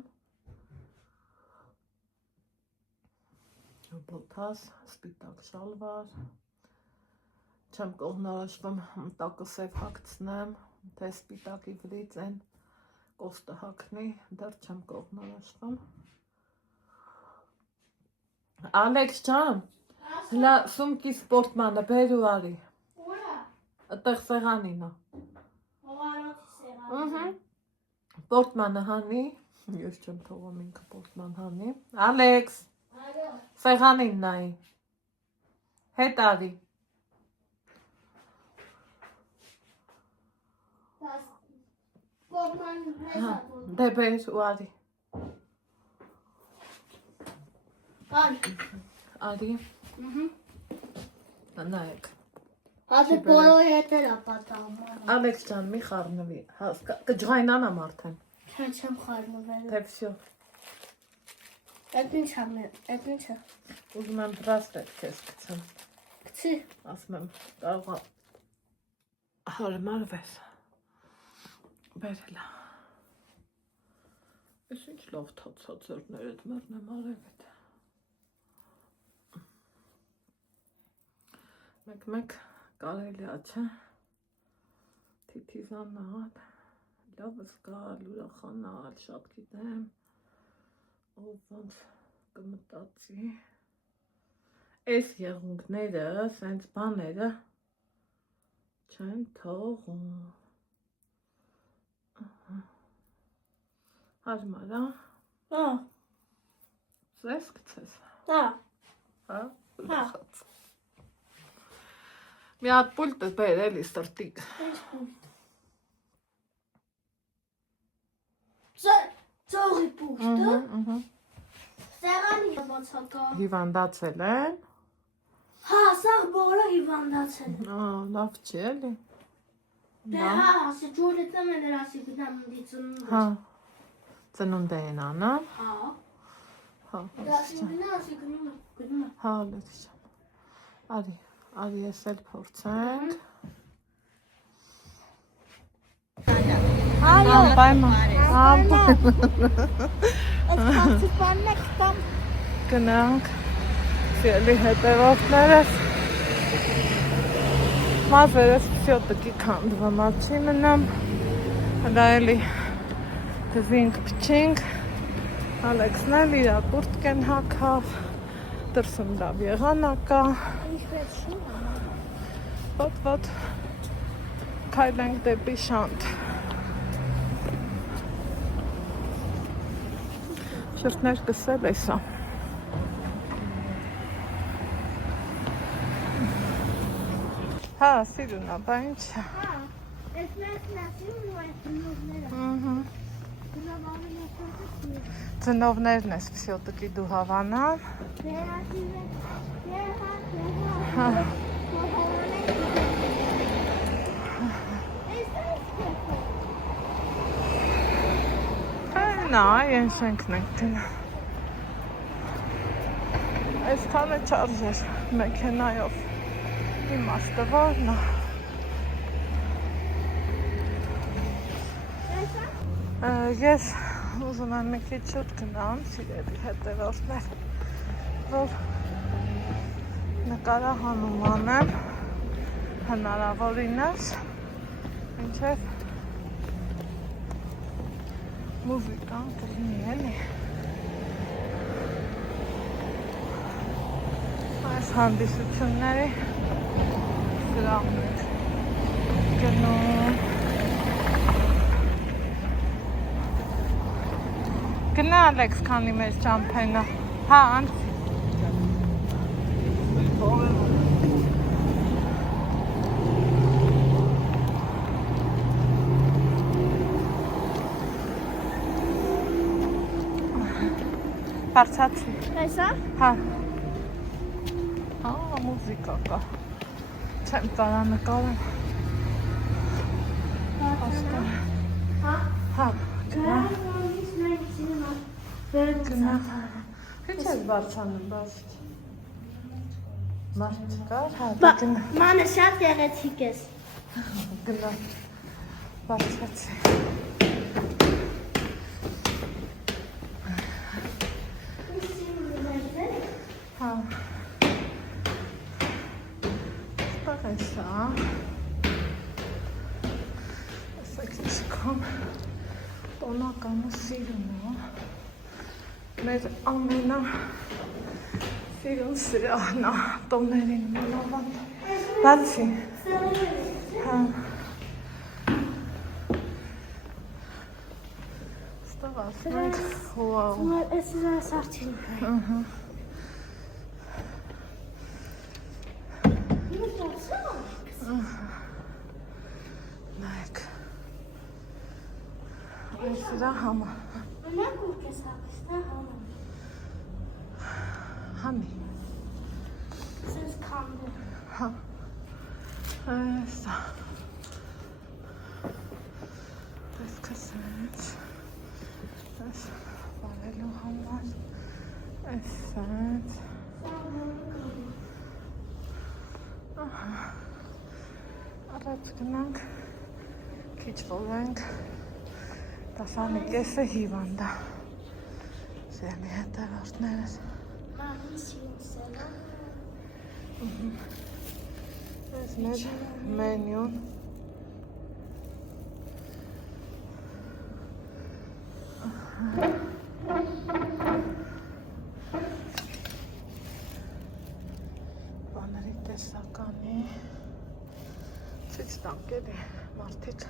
բոթաս, սպիտակ շալվար, չեմ կողնորոշվում տակը սև հագցնեմ, թե սպիտակի վրից են կոստը հագնի, դեռ չեմ կողնորոշվում։ Ալեքս ջան, հլա սումքի սպորտմանը բեր ու արի, այդտեղ սեղանին ա։ Պորտմանը հանի, ես չեմ թողում ինքը պորտման հանի, Ալեքս, սեղանին նայի, հետ արի, դե բեր ու արի, արի, նայեք, Հատը բոլոր հետեր ապատամ։ Ալեքս ջան, մի խառնվի, կջղայնան եմ արդեն։ Չէ, չեմ խառնվել։ Թե վսյո։ Այդ ինչ է։ Ուզում եմ բրասլետ քեզ գցեմ։ Գցի։ Ասում եմ, կարող ա հարմարվես։ Բերել ա։ Ես ինչ լավ թացածերներ էդ մերնեմ արև էդ։ Մեկ կարելի ա, չէ, թիթիզանալ, լավ զգալ, ուրախանալ, շատ գիտեմ, ով ոնց կմտածի, այս եղունգները, սենց բաները չեն թողում, հարմար ա, զես կցես, հա, ուրախաց, մի հատ պուլտը բեր էլի սրտիկ, ծողի պուլտը, սեղանի ոնցակա, հիվանդացել են, հա, սաղ բոլը հիվանդացել են, լավ չի էլի, դե հա, ասի ջուրիցը մենր ասի գնամ ընդի ծնունդ հա, ծնունդ են անամ, հա, դա ասի գնա, ասի գնում է, հա, լեթի չեմ, արի ես էլ փորձենք, Այս քաղցի բանն է կտամ, գնանք, Սիրելի հետևորդներս, մազերս всё-таки քանդվանացի մնամ, հլա էլի դզինք պչինք, Ալեքսն էլ իրա կուրտկեն հակավ, դրսում լավ եղանակա, ոտ քայլենք դեպի շանթ։ Շրտներ կսել էսա։ Հա, սիրունա, բա ինչ։ Ես մեզ նասիմ ու այս նովները։ Ծնովներն ես всё-таки դու հավանան։ Նա, այն շենքն ենք դինը։ Այսքանը չարժեր մեքենայով իմաստը որնա։ Ես ուզում եմ մի քիչ շուտ գնամ, սիրելի հետևորդներ, որ նկարահանում անեմ հնարավորինս, ինչև մուզիկան կլինի էլի։ Այս հանդիսությունների սրահն ենք գնում։ Գնա Ալեքս, քանի մեր ճամփենը։ Հա, անցի։ Բարձացի։ Այսա։ Հա։ Մուզիկա կա։ Չեմ կարա նկարեմ։ Հա, գնա։ Գնա։ Ինչ ես բարձանում, բարձ։ Մարդ կար, հա, գնա։ Մանը շատ գեղեցիկ ես։ Գնա։ Բարձացի։ Հա։ Ստեղ էսա։ Ասեք ինչքան տոնականը սիրուն է։ Մեր ամենա սիրուն սրահն է տոներին մոլավան։ Բացի։ Հա։ Ստեղ ասենք, վաու։ Ես ես արդեն։ Ահա։ Նայեք։ Այս սրա համը։ Մենակ ու կես հապստա համը։ Համի։ Սենց կանդը։ Հա։ Այսա։ Տեսքը սենց։ Այս բարելու համար։ Այս սենց։ Առաջ գնանք, քիչ ոլենք, տասանի կեսը հիվանդա, սերմի հետևորդներս։ Մամին սիրուն սելա։ Այս մեր մենյուն։ Բաների տեսականի ցույց տանք էլի մարդիկ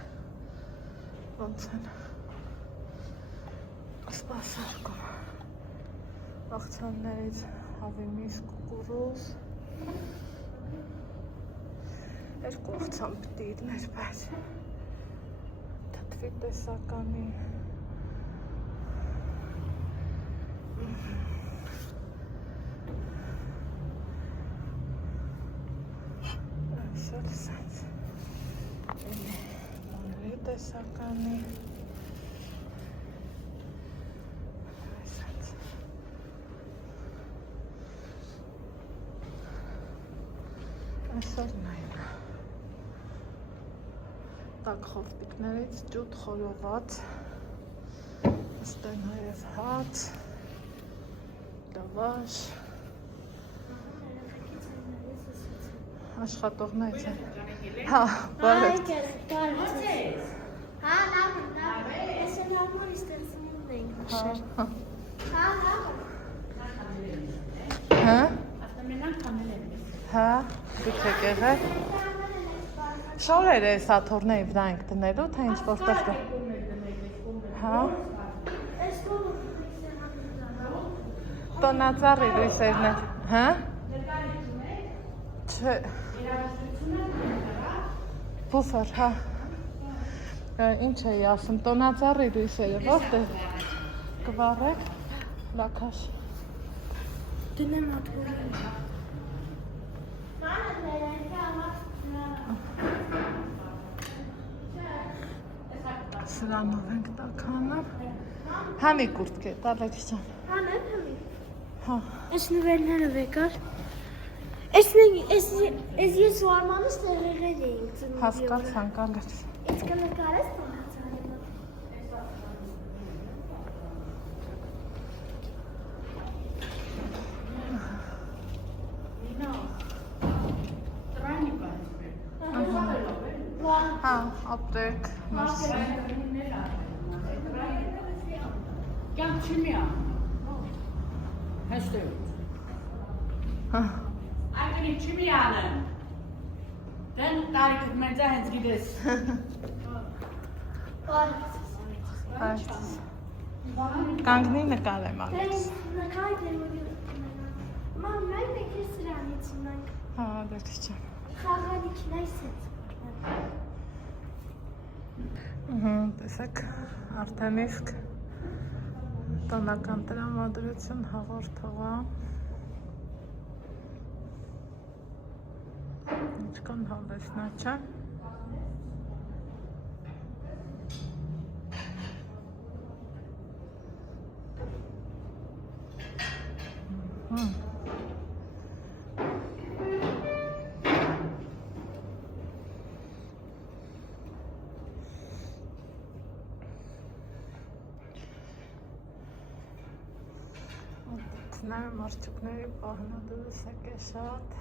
ոնց են սպասարկում աղցաններից հավի միս կուկուրուզ երկու աղցան պիտի իրներ բայց թթվի տեսականի սենց բաների տեսականի սենց այսօր նայում տակ խորտիկներից ջութ խորոված ստեն նաև հաց լավաշ Աշխատողներից են։ Հա, բարև։ Հա, լավ, ես էլ ամոր իստեղծումն ենք նշել։ Հա, լավ։ Հա։ Հա, դուք եք եղել։ Շորեր է սաթորների վրա ենք դնելու, թե ինչ որտեղ կա։ Հա։ Տոնածառի լույսերն են, հա։ Չէ։ Բուֆեր, հա։ Ինչ էի ասում, տոնածառի լույսերը, որտեղ կվառեք, լաքաշ։ Դնեմ ատորը։ Սրանով ենք տականը։ Համի կուրտք է, տալեքս ջան։ Հանեմ, համի։ Հա։ Այս նվերները վեկար։ Այս ես ու Արմանս տեղեղել էինք ծնունդի օրը։ Հասկացանք, ալեքս։ Ինձ կնկարես տոնածառը։ Հա, ապրեք, մերսի։ Կյանք չի միա։ Հեշտ է։ Հա։ Այգնի չի միանը։ Դեն տարիքդ մեծ է հենց գիտես։ Բայց կանգնի նկարեմ ալեքս։ Նկարի դեմոդի։ Մամ, նայ մեկ է սրանից մենք։ Հա, ալեքս ջան։ Խաղալիքն այս է։ Տեսեք, արդեն իսկ տոնական տրամադրություն հաղորդողա։ Ինչքան հավեսնա չէ։ Ները մարդուկների պահնադրուսակ է շատ։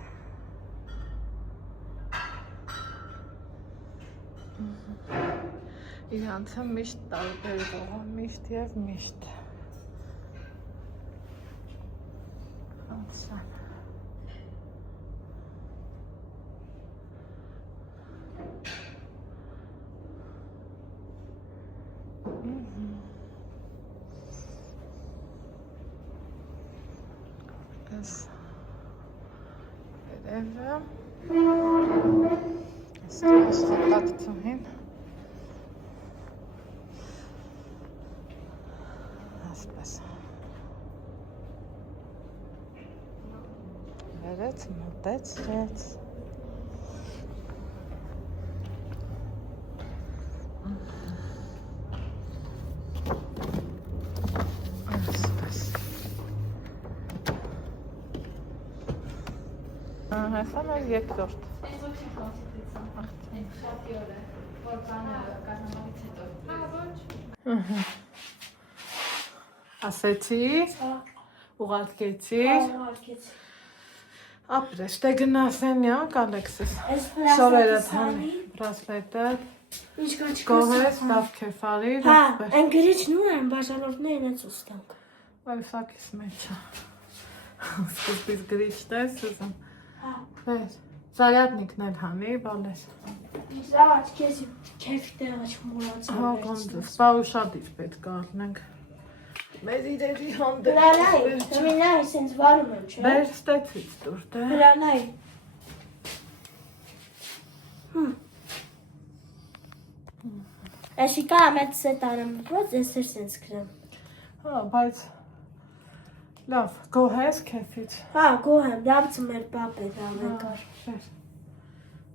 Իրանցը միշտ տարբերվող է, միշտ և միշտ։ Անցան։ Վերևը աշխատակցուհին ասպես վերեց, մոտեցրեց Հեսա մեր երկրորդ։ Ասեցի, ուղարկեցի, ապրես, դե գնասենյակ, Ալեքսիս, շորերդ հանի, բրասլետդ, գոհես, տավ կեֆարի, հա, են գրիչն ու են բաժանորդներն են ծուստանք։ Վայվսակիս մեջը, սկզբից գրիչտես, ուզում, Զարյադնիկն էլ հանի, բալես։ Զավաչ, կեզ կեվ տեղը չմուրացան Հա, կոնդս, բավուշադիր պետք արնենք։ Մեզ իրերի հանդեպ։ Հրանայ, դրինայ, սենց վարում եմ, չէ։ Բեր ստեցից դուր, դե։ Հրանայ։ Էսի կա ամետ սետ արեմ բրոց, ես էր սենց կրեմ։ Հա, բայց լավ, գոհես քեֆից։ Հա, գոհեմ, լավց մեր պապ է դավեկար։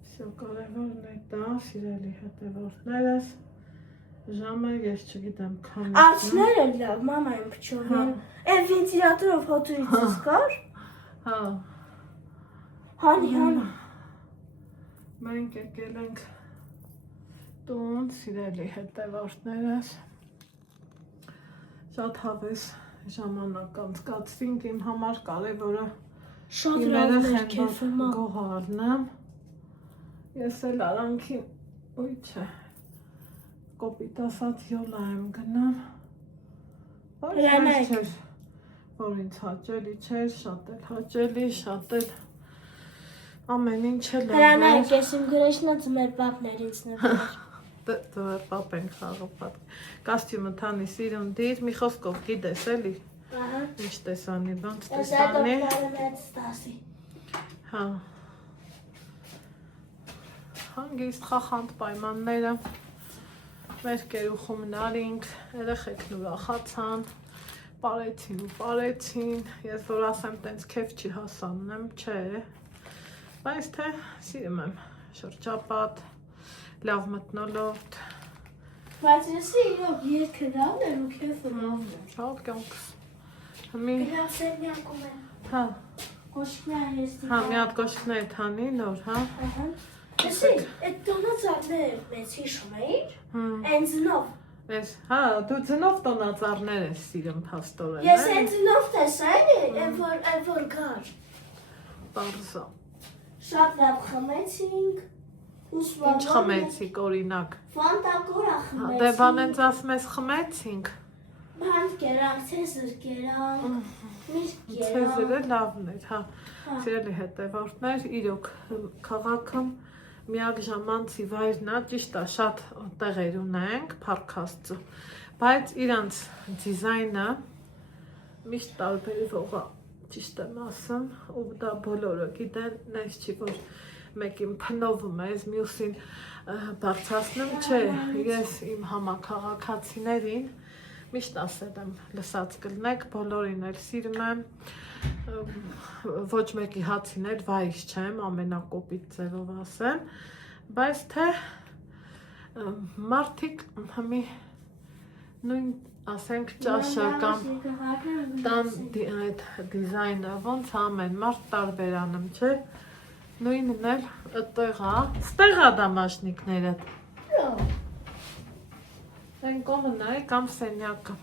Всё, կարևորն է դա, սիրելի հետևորդներս, ժամը ես չգիտեմ քանի։ Արցները լավ, մամա եմ փչովում։ Են վենտիլատորով հոտուրից ես կար։ Հա։ Հանի, հանի։ Մենք եկել ենք տուն, սիրելի հետևորդներս։ Շատ հավես ժամանակ անցկացրինք, իմ համար կարևորը Շատ իմ լավ էր երեխեն քեֆը, մամ։ գոհ առնեմ։ Ես էլ արանքին, ուй չէ, կոպիտ ասած յոլա եմ գնամ, բայց Հրանայք։ չէր, որ ինձ հաճելի չէր, շատ էլ հաճելի, շատ էլ ամեն ինչ էլ Հրանայք, ես իմ գրեշնացը մեր պապներ ինձ նվեր։ Դվեր պապ ենք խաղապատ, կաստյումը թանի սիրուն դիր, մի խոսքով գիտես էլի, ինչ տեսանի բան, Ես տեսանի, այդով մեծ ստասի։ հա, հանգիստ խախանդ պայմանները, մեր կերուխում նարինք, երեխեքն ուրախացան, պարեցին ու պարեցին, ես որ ասեմ տենց քեվ չի հասանում եմ, չէ, բայց թե սիրում եմ շրջապատ, լավ մթնոլորտ, Բայց ես իրոք երկը լավն եմ ու քեֆը լավն եմ։ շատ կյանքս, մի, Գրասենյակում եմ, հա, կոշկներ ես հա, մի հատ կոշկներ թանի նոր, հա, Եսի, այդ տոնածարները մեծ հիշում էիր, են ձնով։ ես, հա, դու ձնով տոնածառներ ես սիրում պաստորեն, Ես են ձնով տեսա էլի, են որ գար։ Պարզա, Շատ լավ խմեցինք, ինչ խմեցիք օրինակ, Ֆանտակորա խմեցինք։ դե բան ենց ասում ես խմեցինք, Բանդ կերանք, ցեզր կերանք, միշտ կերանք։ Ցեզերը լավն էր, հա, սիրելի հետևորդներ, իրոք քաղաքում միակ ժամանցի վայրն է, ճիշտ է, շատ տեղեր ունենք, Փարքաստու, բայց իրանց դիզայնը միշտ տարբերվող է, ճիշտ եմ ասում, ու դա բոլորը գիտեն, նայս չի, որ մեկին փնովում ես, մյուսին բարձրացնում, չէ, ես իմ համաքաղաքացիներին միշտ ասել եմ, լսած կլնեք, բոլորին էլ սիրում եմ, ոչ մեկի հացին էլ վայիս չեմ, ամենակոպիտ ձևով ասեմ, բայց թե մարդիկ մի նույն ասենք ճաշը կամ տան այդ դիզայնը ոնց ամեն մարդ տարբերանում, չէ, նույնն էլ այդտեղա, ստեղա դամաշնիկները, այն կողը նայ կամ սենյակը,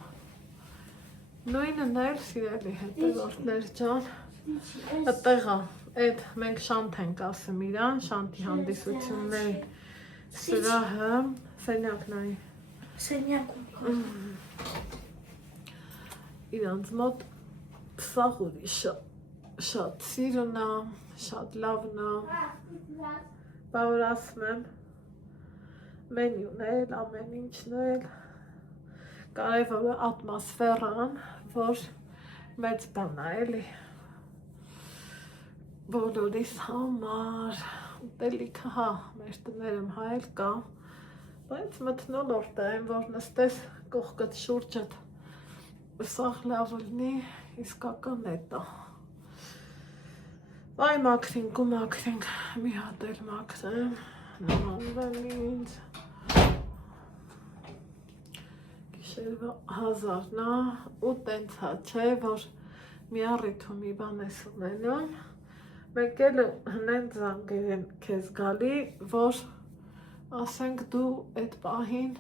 նույնն էլ սիրելի հետևորդներ ջան, այդտեղա, այդ մենք շանթ ենք ասում իրան, շանթի հանդիսությունների սրահը, սենյակն այ, Սենյակում։ իրանց մոտ սաղ ուրիշը շատ սիրուն է, շատ լավն է, բա որ ասում եմ, մենյուն էլ, ամեն ինչն էլ, կարևորը ատմոսֆերան, որ մեծ բան է էլի, բոլորիս համար, ուտելիքը, հա, մեր տներում հա էլ կա, բայց մթնոլորտ է, այն որ նստես կողքդ շուրջդ, սաղ լավ լինի, իսկական էտ է, այ մաքրինք ու մաքրինք, մի հատ էլ մաքրեմ, նմանվել ինձ, գիշերվա 1000-ն է, ու տենց հա չէ, որ մի առիթում մի բան ես ունենում, մեկ էլ հնեն զանգեր են քեզ գալի, որ ասենք դու այդ պահին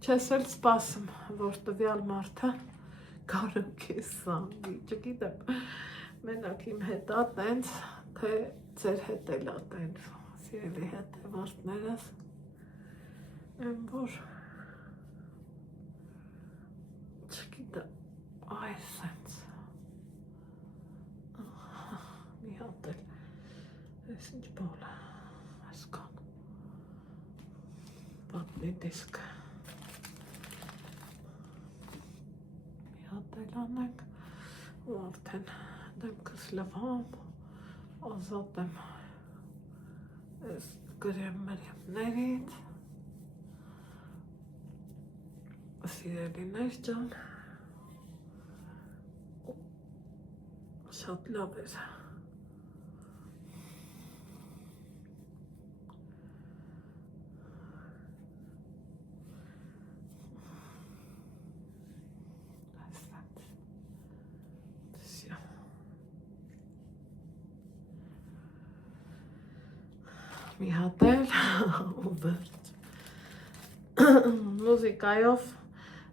չես էլ սպասում, որ տվյալ մարդը կարող քեզ զանգի, չգիտեմ, մենակ իմ հետ ա տենց, թե ձեր հետ էլ ա տենց, սիրելի հետևորդներս, եմ որ չգիտեմ, այս սենց, մի հատ էլ, ես ինչ բոլ է, այսքան, պատմի դիսկ, մի հատ էլ անենք, ու արդեն դեմքս լվամ, ազատ եմ ես գրեմ մրյամներից, սիրելիներ ջան, շատ լավ էր, մի հատ էլ ու վերջ, մուզիկայով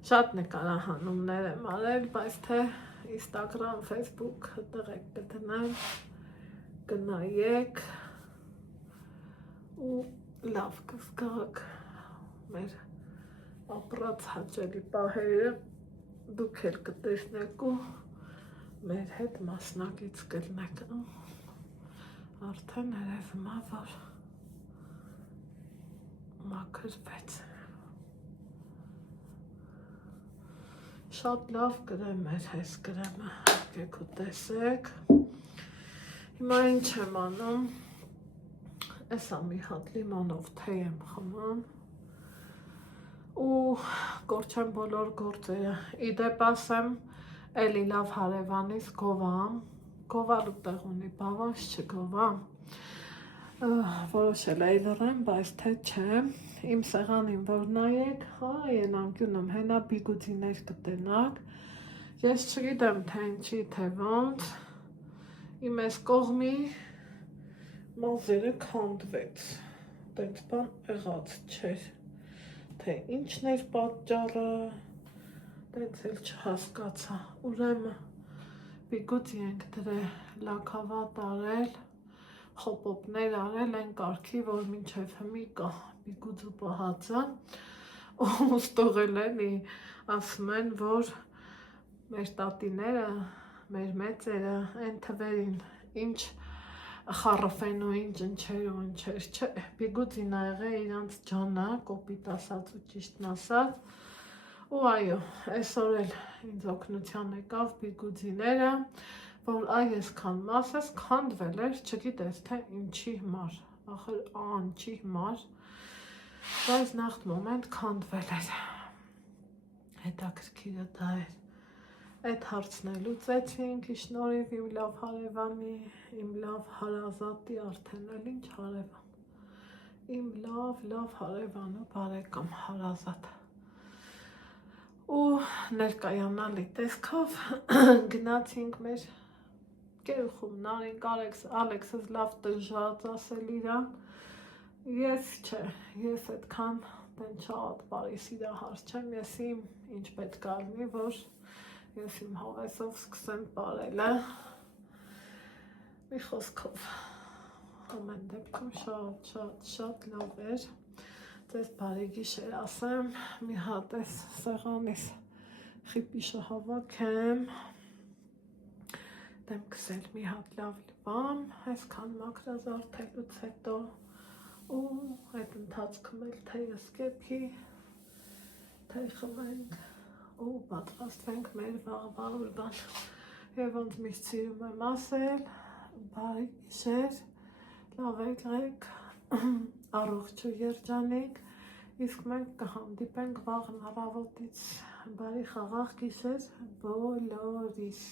շատ նկարահանումներ եմ արել, բայց թե Instagram, Facebook տղեկ կտնեմ, կնայեք, ու լավ կզգաք մեր ապրած հաճելի պահերը դուք էլ կտեսնեք ու մեր հետ մասնակից կլինեք արդեն երևում է որ մաքրվեց շատ լավ կրեմ էր այս կրեմը եկեք ու տեսեք հիմա ինչ եմ անում Էսա մի հատ լիմոնով թեյ եմ խմում ու կորչեմ բոլոր գործերը իդեպ ասեմ էլի լավ հարևանից գովամ գովալու տեղ ունի բավանց չգովամ որոշել էի լռեմ բայց թե չէ իմ սեղանին որ նայեք այն անկյունում հենա բիգուդիներ կտենակ ես չգիտեմ թե ինչի թե ոնց իմ այս կողմի մազերը քանդվեց, տենց բան եղած չէր, թե ինչն էր պատճառը, տենց էլ չհասկացա, ուրեմն բիգուդի ենք դրել լաքավատ արել, խոպոպներ արել են կարգի, որ մինչև հմի կա բիգուդու պահածը, ու ստողել էլի ասում են, որ մեր տատիները, մեր մեծերը են թվերին, ինչ խարրֆեն ու ինչ ընչեր ու ընչեր չէ, բիգուդին ա եղել իրանց ջանը, կոպիտ ասած ու ճիշտն ասած ու այո, այսօր էլ ինձ օգնության եկավ բիգուդիները, որ այ այսքան մասս քանդվել էր, չգիտես թե ինչի համար, ախր անչի համար, բայց նախտ մոմենտ քանդվել էր, հետաքրքիրը դա էր Այդ հարցն էլ լուծեցինք, շնորհիվ իմ լավ հարևանի, իմ լավ հարազատի արդեն էլ ինչ հարևան, իմ լավ հարևան ու բարեկամ հարազատ ու ներկայանալի տեսքով գնացինք մեր կերուխում նարինք Ալեքսս լավ տժած ասել իրան, ես չէ, ես այդքան տեն շատ բարի սիրահար չեմ, ես իմ ինչ պետք է լինի, որ Ես իմ հավեսով սկսեմ պարելը, մի խոսքով, ամեն դեպքում շատ լավ էր, ձեզ բարի գիշեր ասեմ, մի հատ ես սեղանիս խիպիշը հավաքեմ, դեմ կսել մի հատ լավ լվամ, այսքան մաքրազարդելուց հետո, ու այդ ընթացքում էլ թեյս կեփի, թեյ խմենք, ու պատրաստվենք մեր վաղվա ուրբան և ոնց միշտ սիրում եմ ասել բարի գիշեր լավ եղեք առողջ ու երջանիկ իսկ մենք կհանդիպենք վաղն առավոտից բարի խաղաղ գիշեր բոլորիս